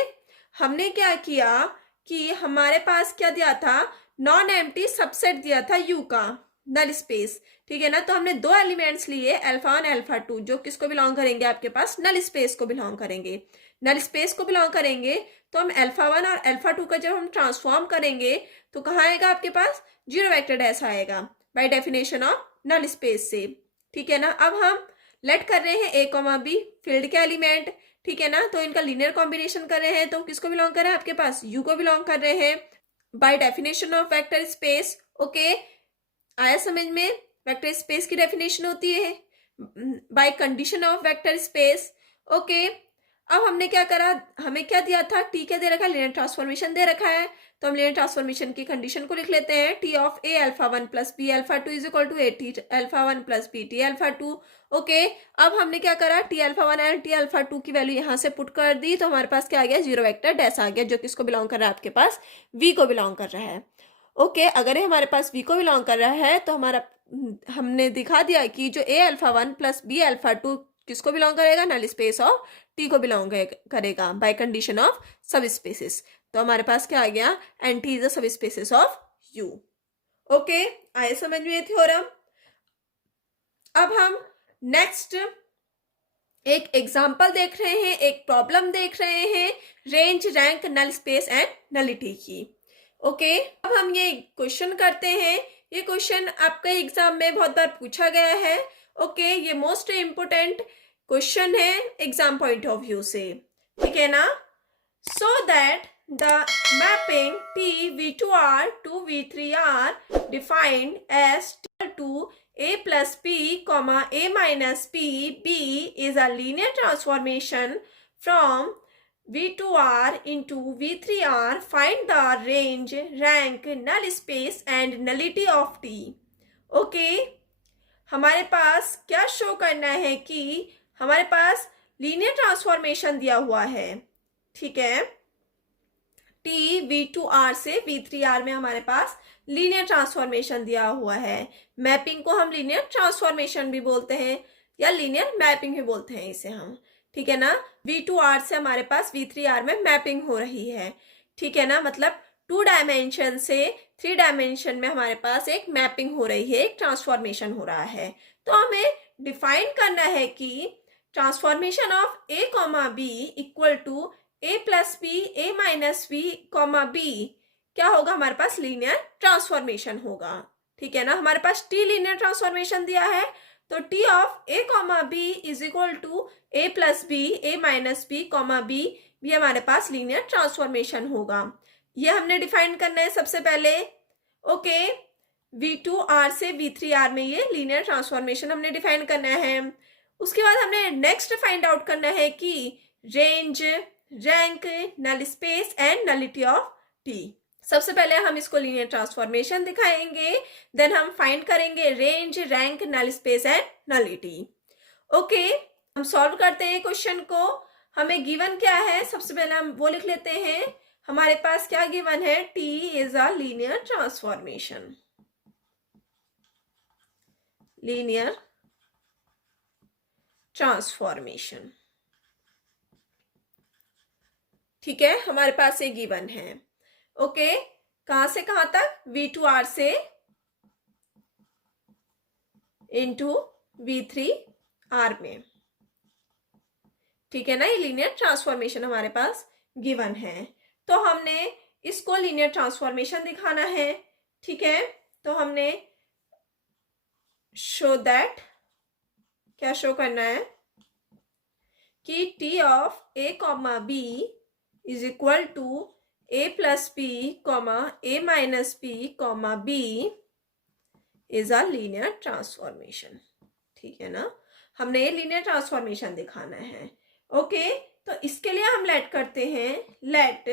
हमने क्या किया कि हमारे पास क्या दिया था, नॉन एम्प्टी सबसेट दिया था यू का, नल स्पेस, ठीक है ना। तो हमने दो एलिमेंट्स लिए, अल्फा वन अल्फा टू, जो किसको बिलोंग करेंगे आपके पास, नल स्पेस को बिलोंग करेंगे। नल स्पेस को बिलोंग करेंगे तो हम अल्फा वन और अल्फा टू का जब हम ट्रांसफॉर्म करेंगे तो कहाँ आएगा आपके पास, जीरो वेक्टर डैश आएगा by definition of null space से, ठीक है ना। अब हम लेट कर रहे हैं ए कॉमा बी फील्ड के एलिमेंट, ठीक है ना, तो इनका लीनियर कॉम्बिनेशन कर रहे हैं, तो किसको बिलोंग कर रहे हैं आपके पास, यू को बिलोंग कर रहे हैं by definition of vector space. Okay, आया समझ में। वेक्टर स्पेस की डेफिनेशन होती है by condition of vector space. Okay, अब हमने क्या करा, हमें क्या दिया था, टी क्या दे रखा है, लीनियर ट्रांसफॉर्मेशन दे रखा है, तो हम लीनियर ट्रांसफॉर्मेशन की कंडीशन को लिख लेते हैं, T of A alpha one plus B alpha two is equal to A T alpha one plus B T alpha two. Okay, अब हमने क्या करा, T alpha one and T alpha two की वैल्यू यहाँ से पुट कर दी, तो हमारे पास क्या आ गया, जीरो वेक्टर डैश आ गया, जो किसको बिलोंग कर रहा है आपके पास, वी को बिलोंग कर रहा है। ओके, अगर ये हमारे पास वी को बिलोंग कर रहा है तो हमारा हमने दिखा दिया कि जो a alpha one plus B alpha two किसको बिलोंग करेगा, नल स्पेस ऑफ टी को बिलोंग करेगा by condition of subspaces. तो हमारे पास क्या आ गया, and T is the subspaces of U. Okay, आए समझ में थ्योरम। अब हम नेक्स्ट एक एग्जाम्पल देख रहे हैं, एक प्रॉब्लम देख रहे हैं, range rank null space and nullity की। ओके, अब हम ये क्वेश्चन करते हैं। ये क्वेश्चन आपके एग्जाम में बहुत बार पूछा गया है। ओके, ये मोस्ट इम्पोर्टेंट क्वेश्चन है एग्जाम पॉइंट ऑफ व्यू से, ठीक है ना। So that the mapping T V two R to V three R defined as to a plus b comma a minus b b is a linear transformation from v2r into v3r. Find the range, rank, null space and nullity of t. Okay, हमारे पास क्या show करना है कि हमारे पास linear transformation दिया हुआ है, ठीक है। टी वी टू आर से वी थ्री आर में हमारे पास लीनियर ट्रांसफॉर्मेशन दिया हुआ है। मैपिंग को हम लीनियर ट्रांसफॉर्मेशन भी बोलते हैं या लीनियर मैपिंग भी बोलते हैं इसे हम, ठीक है ना। वी टू आर से हमारे पास वी थ्री आर में मैपिंग हो रही है, ठीक है ना, मतलब टू डायमेंशन से थ्री डायमेंशन में हमारे पास एक मैपिंग हो रही है, एक ट्रांसफॉर्मेशन हो रहा है। तो हमें डिफाइन करना है कि transformation of A comma B equal to A plus B A minus B comma B क्या होगा, हमारे पास लीनियर ट्रांसफॉर्मेशन होगा, ठीक है ना। हमारे पास टी लीनियर ट्रांसफॉर्मेशन दिया है, तो T of A comma B is equal to A plus B A minus B comma B भी हमारे पास लीनियर ट्रांसफॉर्मेशन होगा। ये हमने डिफाइन करना है सबसे पहले। ओके, वी टू आर से वी थ्री आर में ये लीनियर ट्रांसफॉर्मेशन हमने डिफाइन करना है। उसके बाद हमने नेक्स्ट फाइंड आउट करना है कि range, rank, null space and nullity of T. सबसे पहले हम इसको लीनियर ट्रांसफॉर्मेशन दिखाएंगे, देन हम फाइंड करेंगे range, rank, null space and nullity. Okay, हम सॉल्व करते हैं क्वेश्चन को। हमें गिवन क्या है, सबसे पहले हम वो लिख लेते हैं। हमारे पास क्या गिवन है, T is a linear transformation, linear transformation. ठीक है, हमारे पास ये गिवन है। ओके, कहां से कहां तक? V2R से इंटू V3R में। ठीक है ना, ये लीनियर ट्रांसफॉर्मेशन हमारे पास गिवन है। तो हमने इसको लीनियर ट्रांसफॉर्मेशन दिखाना है। ठीक है, तो हमने शो दैट, क्या शो करना है कि T of A comma B is equal to A plus P comma A minus P comma B is a linear transformation. ठीक है ना, हमने ये लीनियर ट्रांसफॉर्मेशन दिखाना है। ओके, तो इसके लिए हम लेट करते हैं, let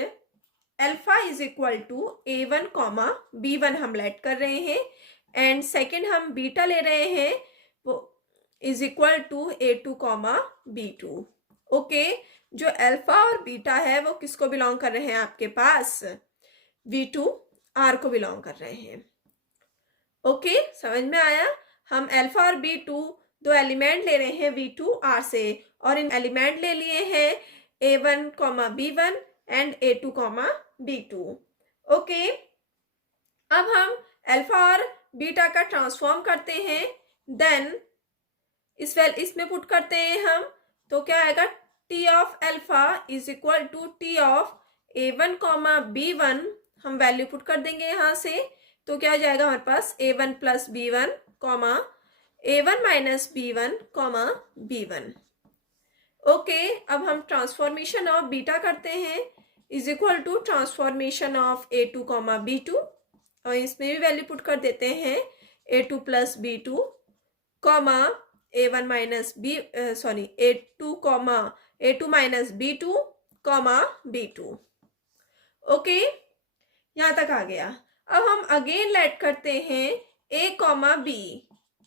alpha is equal to A1 comma B1 हम लेट कर रहे हैं, एंड सेकेंड हम बीटा ले रहे हैं, वो is equal to A2 comma B2। Okay, जो अल्फा और बीटा है वो किसको बिलोंग कर रहे हैं आपके पास? V2R को बिलोंग कर रहे हैं। ओके, समझ में आया? हम अल्फा और B2 दो एलिमेंट ले रहे हैं V2R से, और इन एलिमेंट ले लिए हैं A1 comma B1 and A2 comma B2। Okay, अब हम अल्फा और बीटा का ट्रांसफॉर्म करते हैं, देन इसमें पुट करते हैं हम, तो क्या आएगा? T of alpha is equal to T of A1 comma B1, हम वैल्यू पुट कर देंगे यहाँ से, तो क्या हो जाएगा हमारे पास? A1 plus B1 comma A1 minus B1 comma B1। Okay, अब हम ट्रांसफॉर्मेशन ऑफ बीटा करते हैं, is equal to transformation of A2 comma B2, और इसमें भी वैल्यू पुट कर देते हैं A2 plus B2 comma A1 minus A2 comma A2 minus B2 comma B2। Okay, यहां तक आ गया। अब हम अगेन लेट करते हैं A कॉमा B,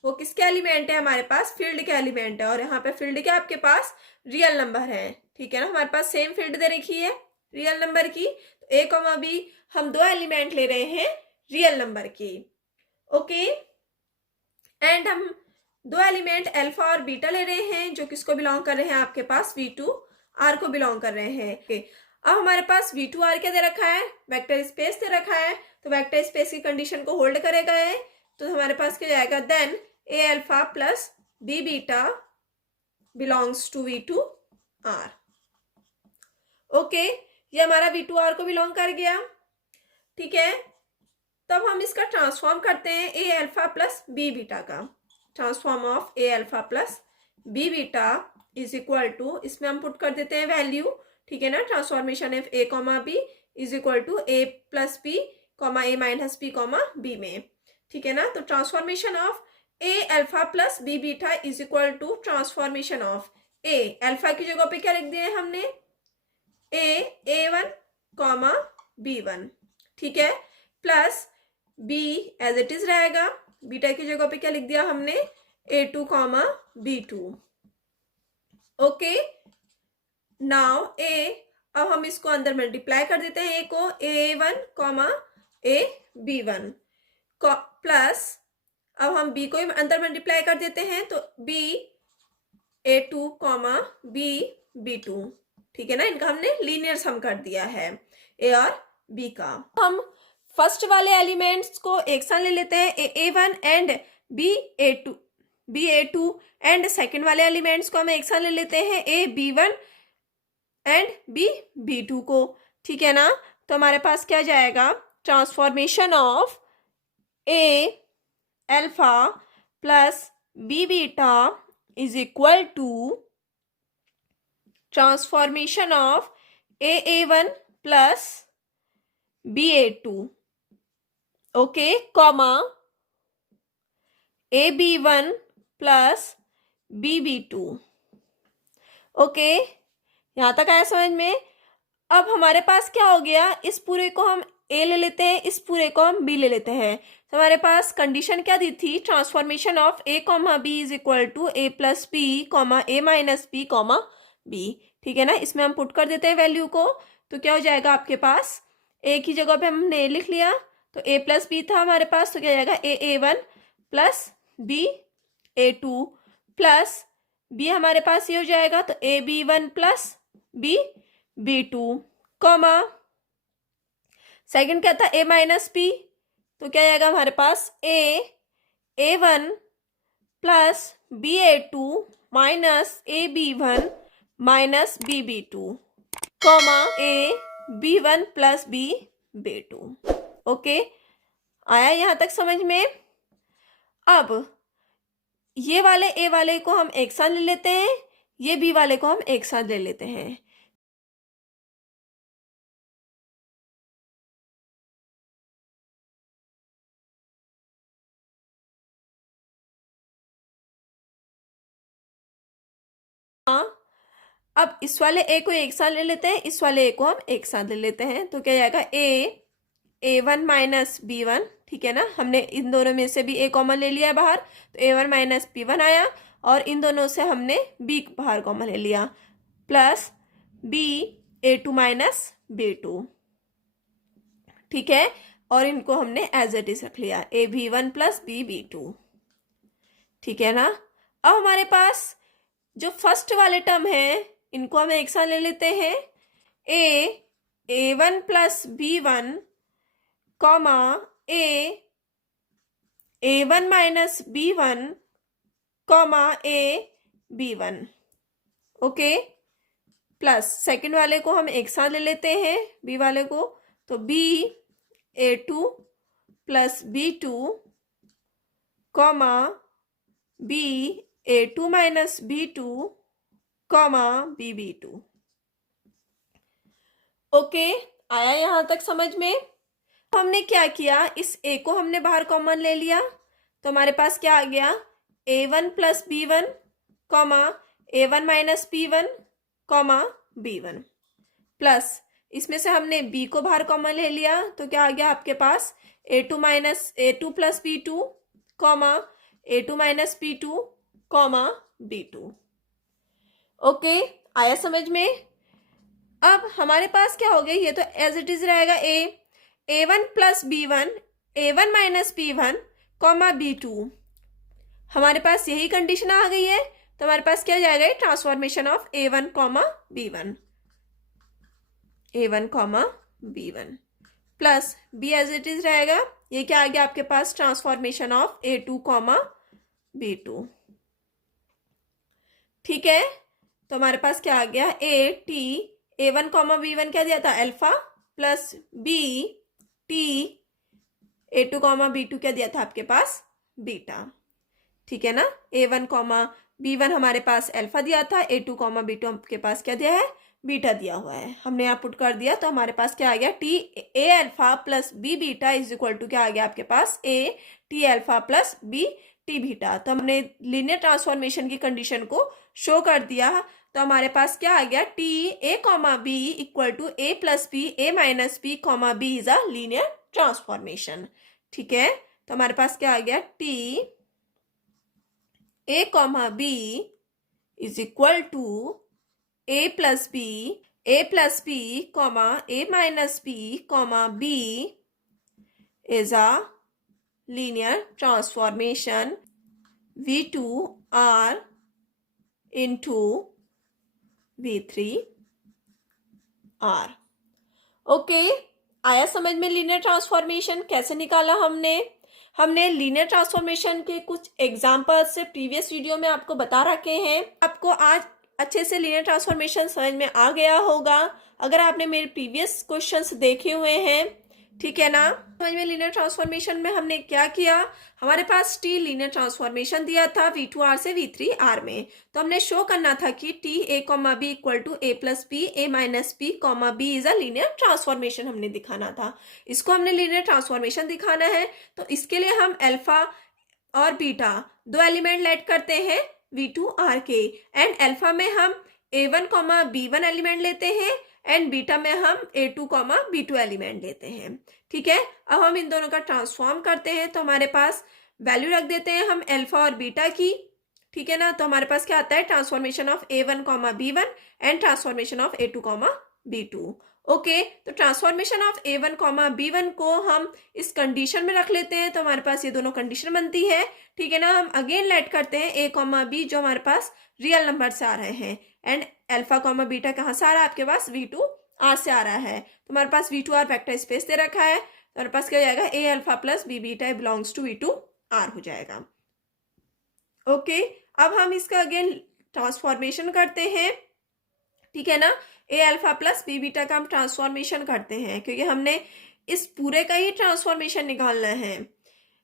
वो किसके एलिमेंट है? हमारे पास फील्ड के एलिमेंट है, और यहाँ पे फील्ड क्या आपके पास? रियल नंबर है। ठीक है ना, हमारे पास सेम फील्ड दे रखी है रियल नंबर की, तो A कॉमा B हम दो एलिमेंट ले रहे हैं रियल नंबर की। ओके, एंड हम दो एलिमेंट अल्फा और बीटा ले रहे हैं, जो किसको बिलोंग कर रहे हैं आपके पास? V2R को बिलोंग कर रहे हैं। okay. अब हमारे पास V2R क्या दे रखा है? वेक्टर स्पेस दे रखा है, तो वेक्टर स्पेस की कंडीशन को होल्ड करेगा है, तो हमारे पास क्या जाएगा? Then A alpha plus B beta belongs to V2R। Okay, ये हमारा V2R को बिलोंग कर गया। ठीक है, तब हम इसका ट्रांसफॉर्म करते हैं A alpha plus B beta का। Transform of A alpha plus B beta is equal to, इसमें हम पुट कर देते हैं वैल्यू। ठीक है ना, transformation of A comma B is equal to A plus B comma A minus B comma B में। ठीक है ना, तो transformation of A alpha plus B beta is equal to transformation of A, alpha की जगह पे क्या लिख दिए हमने? A1 comma B1। ठीक है, plus B as it is रहेगा, बीटा की जगह पे क्या लिख दिया हमने? A2 comma B2। Okay, now A, अब हम इसको अंदर मल्टीप्लाई कर देते हैं, A को A1 कॉमा B1 प्लस, अब हम B को अंदर मल्टीप्लाई कर देते हैं, तो B A2 कॉमा B2। ठीक है ना, इनका हमने लीनियर सम कर दिया है A और B का। हम फर्स्ट वाले एलिमेंट्स को एक साथ ले लेते हैं, A1 and B A2 and second वाले एलिमेंट्स को हम एक साथ ले लेते हैं B1 एंड B2 को। ठीक है ना, तो हमारे पास क्या जाएगा? Transformation of A alpha plus B beta is equal to transformation of A1 plus B2। Okay, comma AB1 plus BB2। Okay, यहां तक आया समझ में? अब हमारे पास क्या हो गया? इस पूरे को हम A ले लेते हैं, इस पूरे को हम B ले लेते हैं। तो हमारे पास कंडीशन क्या दी थी? Transformation of A comma B is equal to A plus B comma A minus B comma B। ठीक है ना, इसमें हम पुट कर देते हैं वैल्यू को, तो क्या हो जाएगा आपके पास? A की जगह पे हमने A लिख लिया, तो A प्लस B था हमारे पास, तो क्या जाएगा? A1 plus B A2 plus B हमारे पास ये हो जाएगा, तो AB1 plus B B2 comma second क्या था, a माइनस बी, तो क्या आएगा हमारे पास a1 plus ba2 minus ab1 minus bb2 comma ab1 plus b2। Okay, आया यहाँ तक समझ में? अब ये वाले ए वाले को हम एक साथ ले लेते हैं, ये बी वाले को हम एक साथ ले लेते हैं। हाँ, अब इस वाले ए को एक साथ ले लेते हैं, इस वाले ए को हम एक साथ ले लेते हैं, तो क्या जाएगा a1 माइनस b1, ठीक है ना। हमने इन दोनों में से भी ए कॉमन ले लिया है बाहर, तो a1 माइनस b1 आया, और इन दोनों से हमने b बाहर कॉमन ले लिया, प्लस a2 माइनस b2, ठीक है। और इनको हमने एज इट इज रख लिया, ab1 प्लस bb2, ठीक है ना। अब हमारे पास जो फर्स्ट वाले टर्म है, इनको हम एक साथ ले लेते हैं, a1 plus b1 comma a1 minus b1 comma ab1। Okay, plus second वाले को हम एक साथ ले लेते हैं, बी वाले को, तो ba2 plus b2 comma ba2 minus b2 comma bb2। Okay, आया यहाँ तक समझ में? हमने क्या किया, इस a को हमने बाहर कॉमन ले लिया, तो हमारे पास क्या आ गया, a1 plus b1 comma a1 minus b1 comma b1, plus इसमें से हमने b को बाहर कॉमन ले लिया, तो क्या आ गया आपके पास, a2 plus b2 comma a2 minus b2 comma b2। Okay, आया समझ में? अब हमारे पास क्या हो गया, ये तो एज इट इज रहेगा a1 plus b1 a1 minus b1 comma b2। हमारे पास यही कंडीशन आ गई है, तो हमारे पास क्या जाएगा, transformation of a1 comma b1, a1 comma b1 plus b as it is रहेगा, ये क्या आ गया आपके पास, transformation of a2 comma b2, ठीक है। तो हमारे पास क्या आ गया, a1 कॉमा b1 क्या दिया था, alpha, plus a2 comma b2 क्या दिया था आपके पास, बीटा, ठीक है ना। a1 कॉमा b1 हमारे पास अल्फा दिया था, a2 कॉमा b2 आपके पास क्या दिया है, बीटा दिया हुआ है, हमने यहाँ पुट कर दिया, तो हमारे पास क्या आ गया, a alpha plus b beta is equal to क्या आ गया आपके पास, t alpha plus b t beta. तो हमने लीनियर ट्रांसफॉर्मेशन की कंडीशन को शो कर दिया, तो हमारे पास क्या आ गया, a comma b equal to a plus b a minus b comma b is a linear transformation, ठीक है। तो हमारे पास क्या आ गया, a comma b is equal to a plus b comma a minus b comma b is a linear transformation v2r into v3r। Okay, आया समझ में लीनियर ट्रांसफॉर्मेशन कैसे निकाला हमने लीनियर ट्रांसफॉर्मेशन के कुछ एग्जांपल्स से प्रीवियस वीडियो में आपको बता रखे हैं। आपको आज अच्छे से लीनियर ट्रांसफॉर्मेशन समझ में आ गया होगा अगर आपने मेरे प्रीवियस क्वेश्चंस देखे हुए हैं, ठीक है ना। समझ में लीनियर ट्रांसफॉर्मेशन में हमने क्या किया, हमारे पास टी लीनियर ट्रांसफॉर्मेशन दिया था v2r से v3r में, तो हमने शो करना था कि T a comma b equal to a plus b a minus b comma b is a linear transformation हमने दिखाना था। इसको हमने लीनियर ट्रांसफॉर्मेशन दिखाना है, तो इसके लिए हम अल्फा और बीटा दो एलिमेंट लेट करते हैं v2r के, एंड अल्फा में हम a1 कॉमा b1 एलिमेंट लेते हैं, एंड बीटा में हम a2 कॉमा b2 एलिमेंट लेते हैं, ठीक है। अब हम इन दोनों का ट्रांसफॉर्म करते हैं, तो हमारे पास वैल्यू रख देते हैं हम अल्फा और बीटा की, ठीक है ना। तो हमारे पास क्या आता है, transformation of a1 comma b1 and transformation of a2 comma b2। Okay, तो transformation of a1 comma b1 को हम इस कंडीशन में रख लेते हैं, तो हमारे पास ये दोनों कंडीशन बनती है, ठीक है ना। हम अगेन लेट करते हैं a कॉमा b जो हमारे पास रियल नंबर से आ रहे हैं, एंड अल्फा कॉमा बीटा कहाँ से आ रहा है आपके पास, v2 आर से आ रहा है, तो हमारे पास V2R वेक्टर स्पेस दे रखा है, तो हमारे पास क्या हो जाएगा, a alpha plus B beta belongs to V2R हो जाएगा। ओके, अब हम इसका अगेन ट्रांसफॉर्मेशन करते हैं, ठीक है ना। ए अल्फा प्लस बी बीटा का हम ट्रांसफॉर्मेशन करते हैं, क्योंकि हमने इस पूरे का ही ट्रांसफॉर्मेशन निकालना है,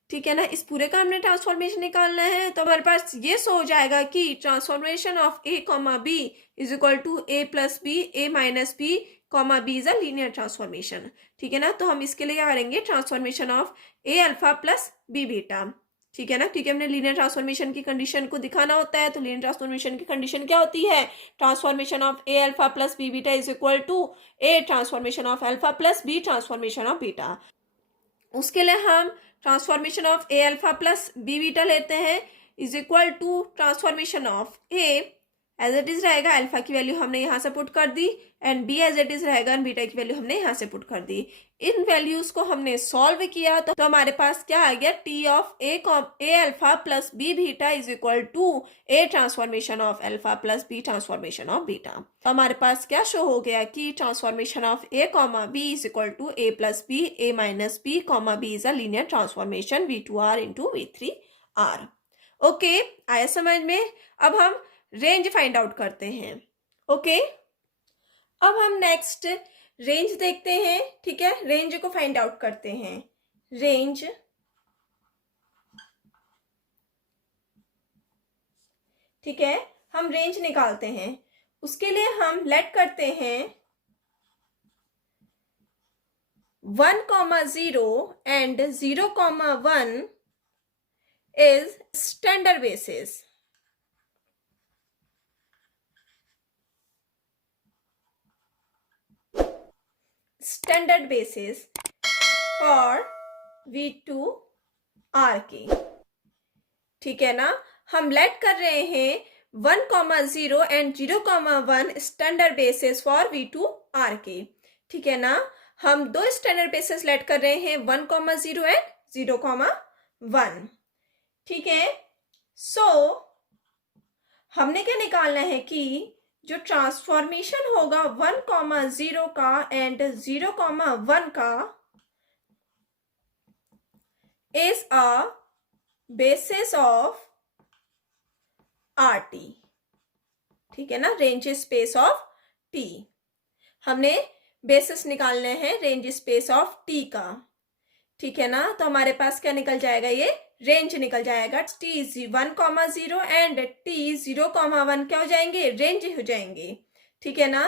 ठीक है ना। इस पूरे का हमने ट्रांसफॉर्मेशन निकालना है, तो हमारे पास ये सो हो जाएगा कि transformation of A comma B is equal to A plus B A minus B comma B is a linear transformation, ठीक है ना। तो हम इसके लिए क्या करेंगे, transformation of A alpha plus B beta, ठीक है ना, क्योंकि हमने लीनियर ट्रांसफॉर्मेशन की कंडीशन को दिखाना होता है। तो लीनियर ट्रांसफॉर्मेशन की कंडीशन क्या होती है, transformation of A alpha plus B beta is equal to A transformation of alpha plus B transformation of beta. उसके लिए हम transformation of A alpha plus B beta लेते हैं is equal to transformation of a as it is रहेगा, alpha की value हमने यहाँ से पुट कर दी, and b as it is रहेगा, बीटा की वैल्यू हमने यहाँ से पुट कर दी। इन वैल्यूज को हमने सॉल्व किया तो हमारे पास क्या आ गया, T of A alpha plus B beta is equal to A transformation of alpha plus B transformation of beta. तो हमारे पास क्या शो हो गया कि transformation of A comma B is equal to A plus B A minus B comma B is a linear transformation V2R into V3R। Okay, आया समझ में। अब हम रेंज फाइंड आउट करते हैं। ओके, अब हम नेक्स्ट रेंज देखते हैं, ठीक है। रेंज को फाइंड आउट करते हैं, रेंज, ठीक है, हम रेंज निकालते हैं। उसके लिए हम लेट करते हैं 1,0 and 0,1 is standard basis. Standard basis for V2R की, ठीक है ना। हम लेट कर रहे हैं 1,0 and 0,1 standard basis for V2R के, ठीक है ना। हम दो स्टैंडर्ड बेसिस लेट कर रहे हैं 1,0 एंड 0,1, ठीक है। सो हमने क्या निकालना है कि जो ट्रांसफॉर्मेशन होगा 1,0 का एंड 0,1 का is a basis of RT, ठीक है ना, रेंज स्पेस ऑफ T। हमने बेसिस निकालने हैं रेंज स्पेस ऑफ T का, ठीक है ना। तो हमारे पास क्या निकल जाएगा, ये रेंज निकल जाएगा। T 1,0 एंड T 0,1 क्या हो जाएंगे, रेंज हो जाएंगे, ठीक है ना।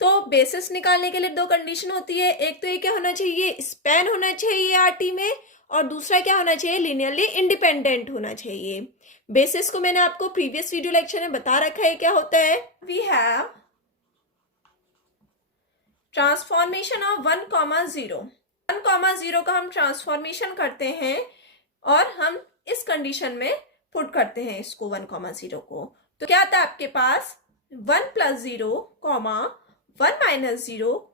तो बेसिस निकालने के लिए दो कंडीशन होती है, एक तो ये क्या होना चाहिए, स्पैन होना चाहिए RT में, और दूसरा क्या होना चाहिए, लीनियरली इंडिपेंडेंट होना चाहिए। बेसिस को मैंने आपको प्रीवियस वीडियो लेक्चर में बता रखा है क्या होता है। वी हैव ट्रांसफॉर्मेशन ऑफ 1,0 का हम ट्रांसफॉर्मेशन करते हैं और हम इस कंडीशन में पुट करते हैं इसको 1,0 को। तो क्या आता है आपके पास 1 + 0, 1 - 0,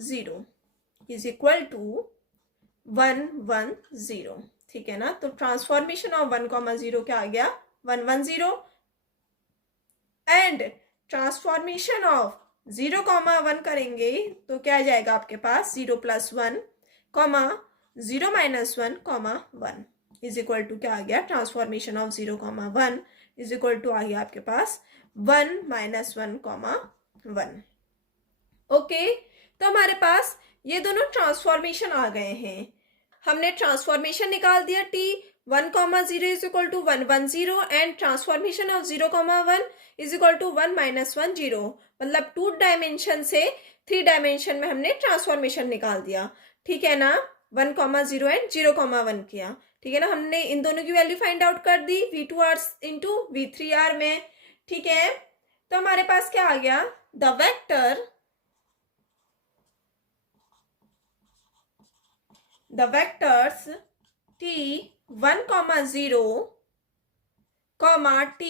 0 इज इक्वल टू 1, 1, 0, ठीक है ना। तो ट्रांसफॉर्मेशन ऑफ 1,0 क्या आ गया, 1, 1, 0, एंड ट्रांसफॉर्मेशन ऑफ 0,1 करेंगे तो क्या आ जाएगा आपके पास 0 + 1, 0 - 1, 1 इज इक्वल टू क्या आ गया, transformation of 0,1 is equal to आ गया आपके पास 1 - 1, 1। ओके, तो हमारे पास ये दोनों ट्रांसफॉर्मेशन आ गए हैं। हमने ट्रांसफॉर्मेशन निकाल दिया T 1,0 is equal to 1, 1, 0 and transformation of 0,1 is equal to 1 - 1, 0, मतलब 2 डायमेंशन से 3 डायमेंशन में हमने ट्रांसफॉर्मेशन निकाल दिया, ठीक है ना। 1,0 एंड 0,1 किया, ठीक है ना। हमने इन दोनों की वैल्यू फाइंड आउट कर दी V2R इंटू V3R में, ठीक है। तो हमारे पास क्या आ गया, the vectors T 1,0, T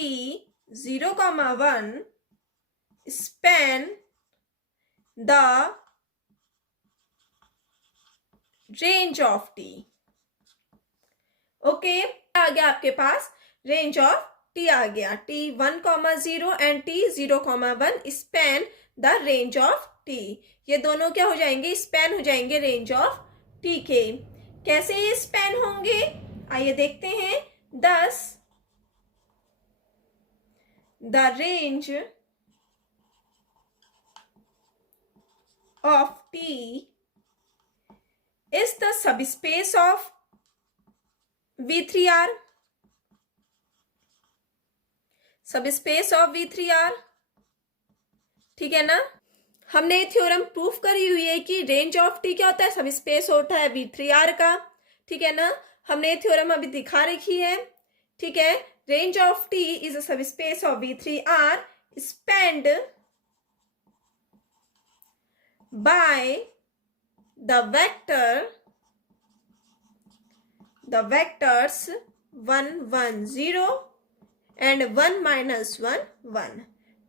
0,1 span the range of T। Okay, आ गया आपके पास रेंज ऑफ T आ गया, T 1,0 and T 0,1 span the range of T. ये दोनों क्या हो जाएंगे, स्पैन हो जाएंगे रेंज ऑफ टी के। कैसे ये स्पैन होंगे, आइए देखते हैं। दस the range of T is the subspace of V3R, subspace of V3R। ठीक है ना, हमने थ्योरम प्रूफ करी हुई है कि रेंज ऑफ टी क्या होता है, सबस्पेस होता है V3R का। ठीक है ना, हमने थ्योरम अभी दिखा रखी है। ठीक है, range of T is a subspace of V3R spend by the vectors 1 1 0 and 1 minus 1 1।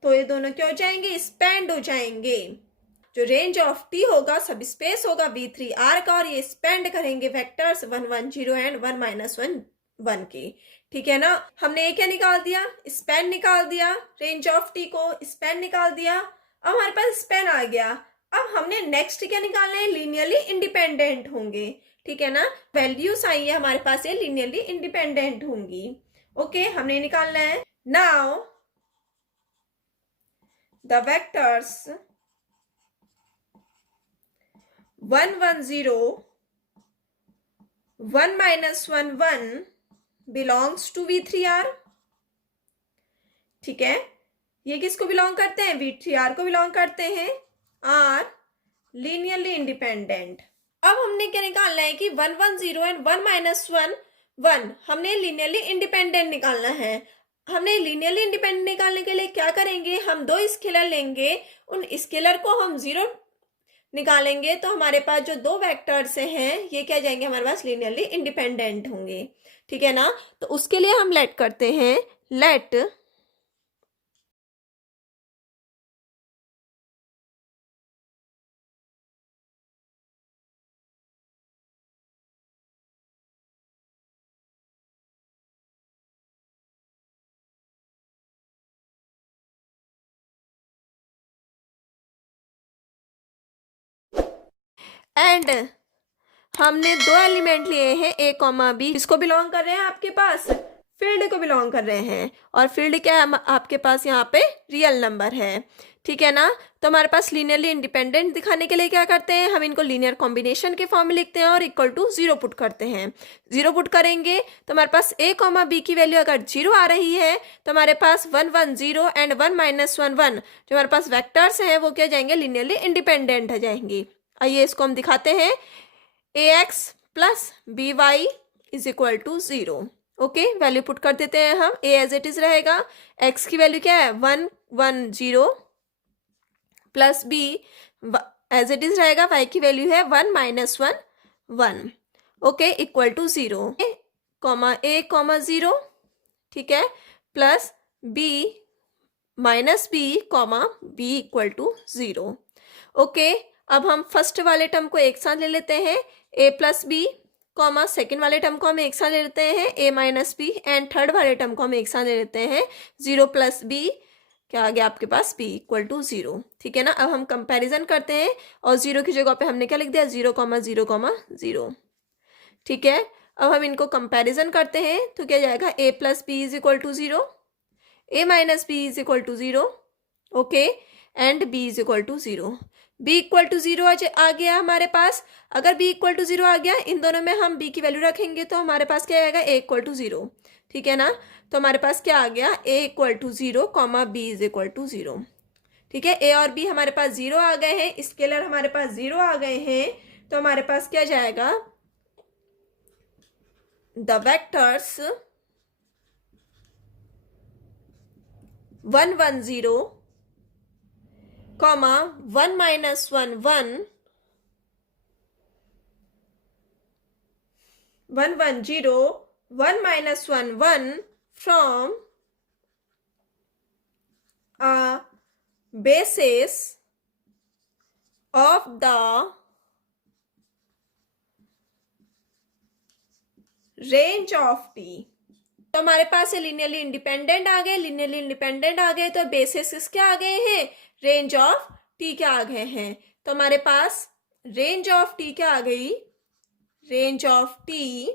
तो ये दोनों क्या हो जाएंगे, स्पेंड हो जाएंगे। जो रेंज ऑफ टी होगा सब स्पेस होगा V3R का, और ये स्पेंड करेंगे वेक्टर्स 1 1 0 एंड 1 minus 1 1 के। ठीक है ना, हमने ये क्या निकाल दिया, स्पेन निकाल दिया, रेंज ऑफ टी को स्पेन निकाल दिया। अब हमारे पास स्पेन आ गया। अब हमने नेक्स्ट क्या निकालना है, लीनियरली इंडिपेंडेंट होंगे। ठीक है ना, वैल्यूज आई है हमारे पास, ये लीनियरली इंडिपेंडेंट होंगी। ओके, हमने निकालना है। Now the vectors 1 1 0 1 minus 1 1 belongs to V3R। ठीक है, ये किसको बिलोंग करते हैं, V3R को बिलोंग करते हैं, आर लीनियरली इंडिपेंडेंट। अब हमने क्या निकालना है कि 1 1 0 एंड 1 minus 1 1 हमने लीनियरली इंडिपेंडेंट निकालना है। हमने लीनियरली इंडिपेंडेंट निकालने के लिए क्या करेंगे, हम दो स्केलर लेंगे, उन स्केलर को हम जीरो निकालेंगे, तो हमारे पास जो दो वेक्टर्स हैं ये क्या जाएंगे, हमारे पास लीनियरली इंडिपेंडेंट होंगे। ठीक है ना, तो उसके लिए हम लेट करते हैं, लेट एंड हमने दो एलिमेंट लिए हैं ए कॉमा बी, किसको बिलोंग कर रहे हैं, आपके पास फील्ड को बिलोंग कर रहे हैं, और फील्ड क्या है आपके पास यहाँ पे रियल नंबर है। ठीक है ना, तो हमारे पास लीनियरली इंडिपेंडेंट दिखाने के लिए क्या करते हैं, हम इनको लीनियर कॉम्बिनेशन के फॉर्म में लिखते हैं और इक्वल टू 0 पुट करते हैं। 0 पुट करेंगे तो हमारे पास ए कॉमा बी की वैल्यू अगर 0 आ रही है तो हमारे पास 1 1 0 एंड 1 minus 1 1 जो हमारे पास वेक्टर्स हैं वो क्या जाएंगे, लीनियरली इंडिपेंडेंट हो जाएंगे। आइए इसको हम दिखाते हैं, ax plus B Y is equal to 0। Okay, value put कर देते हैं हम, a एज इट इज रहेगा, x की वैल्यू क्या है 1 1 0 plus b as it is रहेगा, y की वैल्यू है 1 minus 1 1। ओके, equal to 0 comma a comma 0। ठीक है, plus b minus b comma b equal to 0। Okay, अब हम फर्स्ट वाले टर्म को एक साथ ले लेते हैं, a plus B comma second वाले टर्म को हम एक साथ ले लेते हैं a minus B, and third वाले टर्म को हम एक साथ ले लेते हैं 0 प्लस बी, क्या आ गया आपके पास b इक्वल टू 0। ठीक है ना, अब हम कंपैरिजन करते हैं और 0 की जगह पे हमने क्या लिख दिया, 0 0 0। ठीक है, अब हम इनको कंपैरिजन करते हैं तो क्या जाएगा, a plus B is equal to 0, a minus B is equal to 0। Okay, and b is equal to 0। b equal to 0 आ गया हमारे पास। अगर b इक्वल टू 0 आ गया, इन दोनों में हम b की वैल्यू रखेंगे तो हमारे पास क्या आएगा, a इक्वल टू 0। ठीक है ना, तो हमारे पास क्या आ गया, a equal to 0 comma b is equal to 0। ठीक है, a और b हमारे पास 0 आ गए हैं, स्केलर हमारे पास 0 आ गए हैं, तो हमारे पास क्या जाएगा, the vectors 1 1 0 comma 1 minus 1 1 1 1 0 1 minus 1 1 from a basis of the range of t। तो हमारे पास लीनियरली इंडिपेंडेंट आ गए, लीनियरली इंडिपेंडेंट आ गए तो बेसिस क्या आ गए हैं, रेंज ऑफ टी क्या आ गए हैं, तो हमारे पास रेंज ऑफ टी क्या आ गई, range of T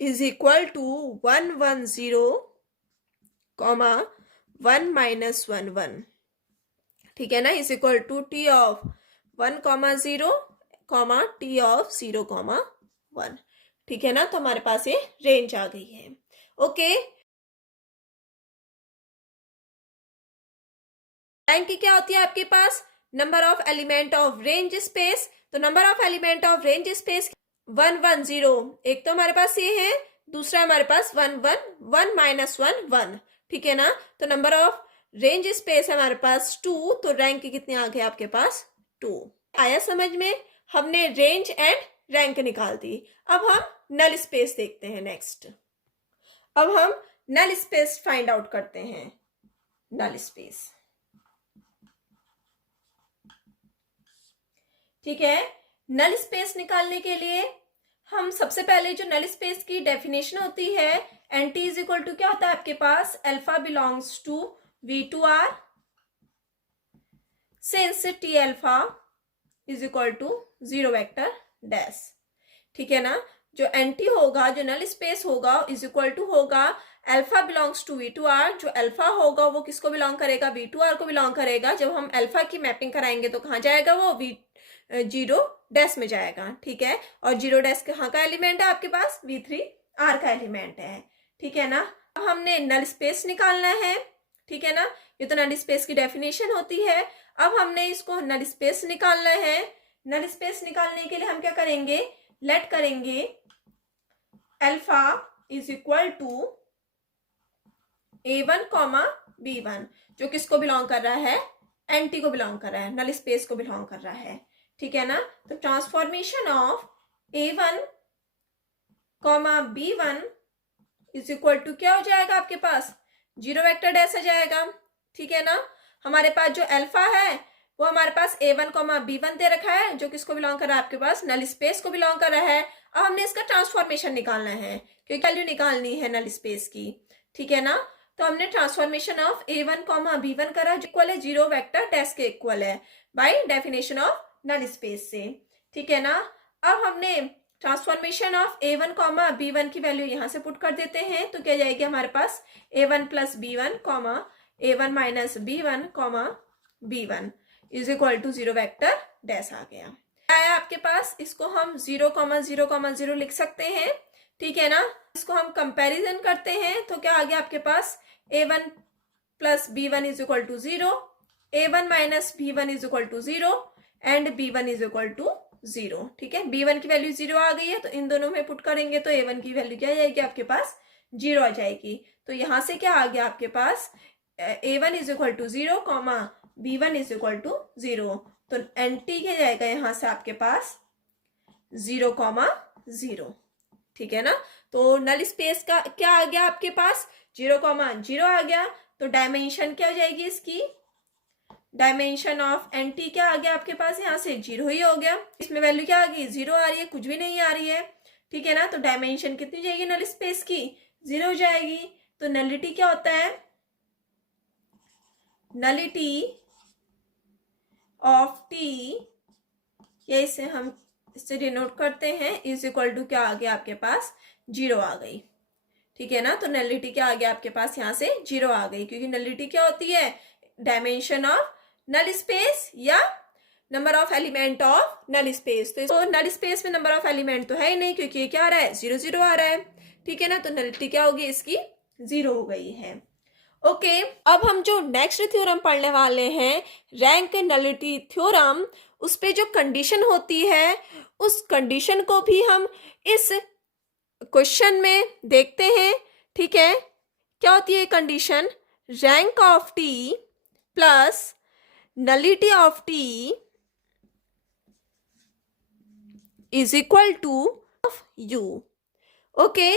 is equal to 110 comma 1 - 1 1, ठीक है ना, is equal to T of 1,0 comma T of 0,1, ठीक है ना। तो हमारे पास ये रेंज आ गई है। ओके, रैंक क्या होती है आपके पास, number of element of range space. तो number of element of range space 110, एक तो हमारे पास ये है, दूसरा हमारे पास 1 - 1 1, ठीक है ना। तो नंबर ऑफ रेंज स्पेस है हमारे पास 2, तो रैंक कितने आ गए आपके पास 2। आया समझ में, हमने रेंज एंड रैंक निकाल दी। अब हम नल स्पेस देखते हैं नेक्स्ट। अब हम नल स्पेस फाइंड आउट करते हैं, नल स्पेस, ठीक है। नल स्पेस निकालने के लिए हम सबसे पहले जो नल स्पेस की डेफिनेशन होती है, N T is equal to क्या होता है आपके पास, alpha belongs to V2R since T alpha is equal to 0 vector dash, ठीक है ना। जो एन टी होगा, जो नल स्पेस होगा, इज इक्वल टू होगा अल्फा बिलोंग्स टू V2R। जो अल्फा होगा वो किसको बिलोंग करेगा, V2R को बिलोंग करेगा। जब हम अल्फा की मैपिंग कराएंगे तो कहाँ जाएगा वो, 0 डैश में जाएगा, ठीक है। और 0 डैश कहाँ का एलिमेंट है आपके पास, V3R का एलिमेंट है, ठीक है ना। अब हमने नल स्पेस निकालना है, ठीक है ना। ये तो नल स्पेस की डेफिनेशन होती है। अब हमने इसको नल स्पेस निकालना है। नल स्पेस निकालने के लिए हम क्या करेंगे, लेट करेंगे alpha is equal to A1 comma B1, जो किसको बिलोंग कर रहा है, एंटी को बिलोंग कर रहा है, नल स्पेस को बिलोंग कर रहा है, ठीक है ना। तो transformation of A1 comma B1 is equal to क्या हो जाएगा आपके पास, 0 वेक्टर डैश आ जाएगा, ठीक है ना। हमारे पास जो अल्फा है वो हमारे पास A1 कॉमा B1 दे रखा है, जो किसको बिलोंग कर रहा है आपके पास, नल स्पेस को बिलोंग कर रहा है। अब हमने इसका ट्रांसफॉर्मेशन निकालना है, क्योंकि वैल्यू निकालनी है नल स्पेस की, ठीक है ना। तो हमने transformation of A1 comma B1 करा, जो इक्वल है 0 वेक्टर डैश के इक्वल है by definition of null space से, ठीक है ना। अब हमने transformation of A1 comma B1 की वैल्यू यहां से पुट कर देते हैं, तो क्या जाएगी हमारे पास A1 plus B1 comma A1 minus B1 comma B1 is equal to 0 vector dash आ गया। आया आपके पास, इसको हम 0,0,0 लिख सकते हैं, ठीक है ना। इसको हम कंपैरिजन करते हैं तो क्या आ गया आपके पास, A1 plus B1 is equal to 0, A1 minus B1 is equal to 0 and B1 is equal to 0, ठीक है। B1 की वैल्यू 0 आ गई है, तो इन दोनों में पुट करेंगे तो A1 की वैल्यू क्या आ जाएगी आपके पास, 0 आ जाएगी। तो यहां से क्या आ गया आपके पास, A1 is equal to 0 comma B1 is equal to 0, तो एंटी क्या जाएगा यहाँ से आपके पास 0,0, ठीक है ना। तो नल स्पेस का क्या आ गया आपके पास, 0,0 आ गया। तो डायमेंशन क्या हो जाएगी इसकी, डायमेंशन ऑफ एंटी क्या आ गया आपके पास, यहाँ से 0 ही हो गया। इसमें वैल्यू क्या आ गई, 0 आ रही है, कुछ भी नहीं आ रही है, ठीक है ना। तो डायमेंशन कितनी जाएगी नल स्पेस की, 0 जाएगी। तो नलिटी क्या होता है, नलिटी ऑफ टी, ये इसे हम इससे डिनोट करते हैं, इज इक्वल टू क्या आ गया आपके पास, 0 आ गई, ठीक है ना। तो नलिटी क्या आ गया आपके पास, यहाँ से 0 आ गई, क्योंकि नलिटी क्या होती है, डायमेंशन ऑफ नल स्पेस या number of element of null space. तो नल स्पेस में नंबर ऑफ एलिमेंट तो है ही नहीं, क्योंकि ये क्या आ रहा है, 0 0 आ रहा है, ठीक है ना। तो नलिटी क्या होगी इसकी, 0 हो गई है। ओके, अब हम जो नेक्स्ट थ्योरम पढ़ने वाले हैं, रैंक नलिटी थ्योरम, उस पे जो कंडीशन होती है, उस कंडीशन को भी हम इस क्वेश्चन में देखते हैं, ठीक है। क्या होती है condition, rank of T plus nullity of T is equal two of U. Okay,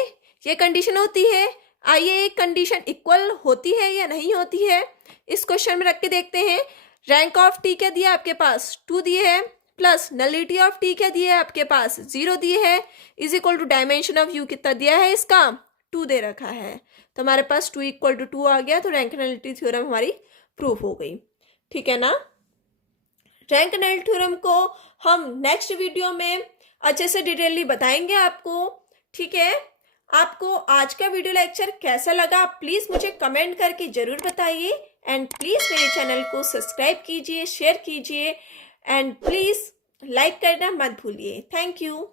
ये कंडीशन होती है। आइए एक कंडीशन इक्वल होती है या नहीं होती है, इस क्वेश्चन में रख के देखते हैं। रैंक ऑफ टी क्या दिया आपके पास, 2 दिए है, प्लस नलिटी ऑफ टी क्या दिया है आपके पास, 0 दिए है, is equal to dimension of U कितना दिया है इसका, 2 दे रखा है। तो हमारे पास 2 = 2 आ गया। तो रैंक नलिटी थ्योरम हमारी प्रूव हो गई। ठीक है ना। रैंक नल थ्योरम को हम नेक्स्ट वीडियो में अच्छे से डिटेलली बताएंगे आपको। ठीक है। आपको आज का वीडियो लेक्चर कैसा लगा प्लीज़ मुझे कमेंट करके ज़रूर बताइए। एंड प्लीज़ मेरे चैनल को सब्सक्राइब कीजिए, शेयर कीजिए एंड प्लीज़ लाइक करना मत भूलिए। Thank you.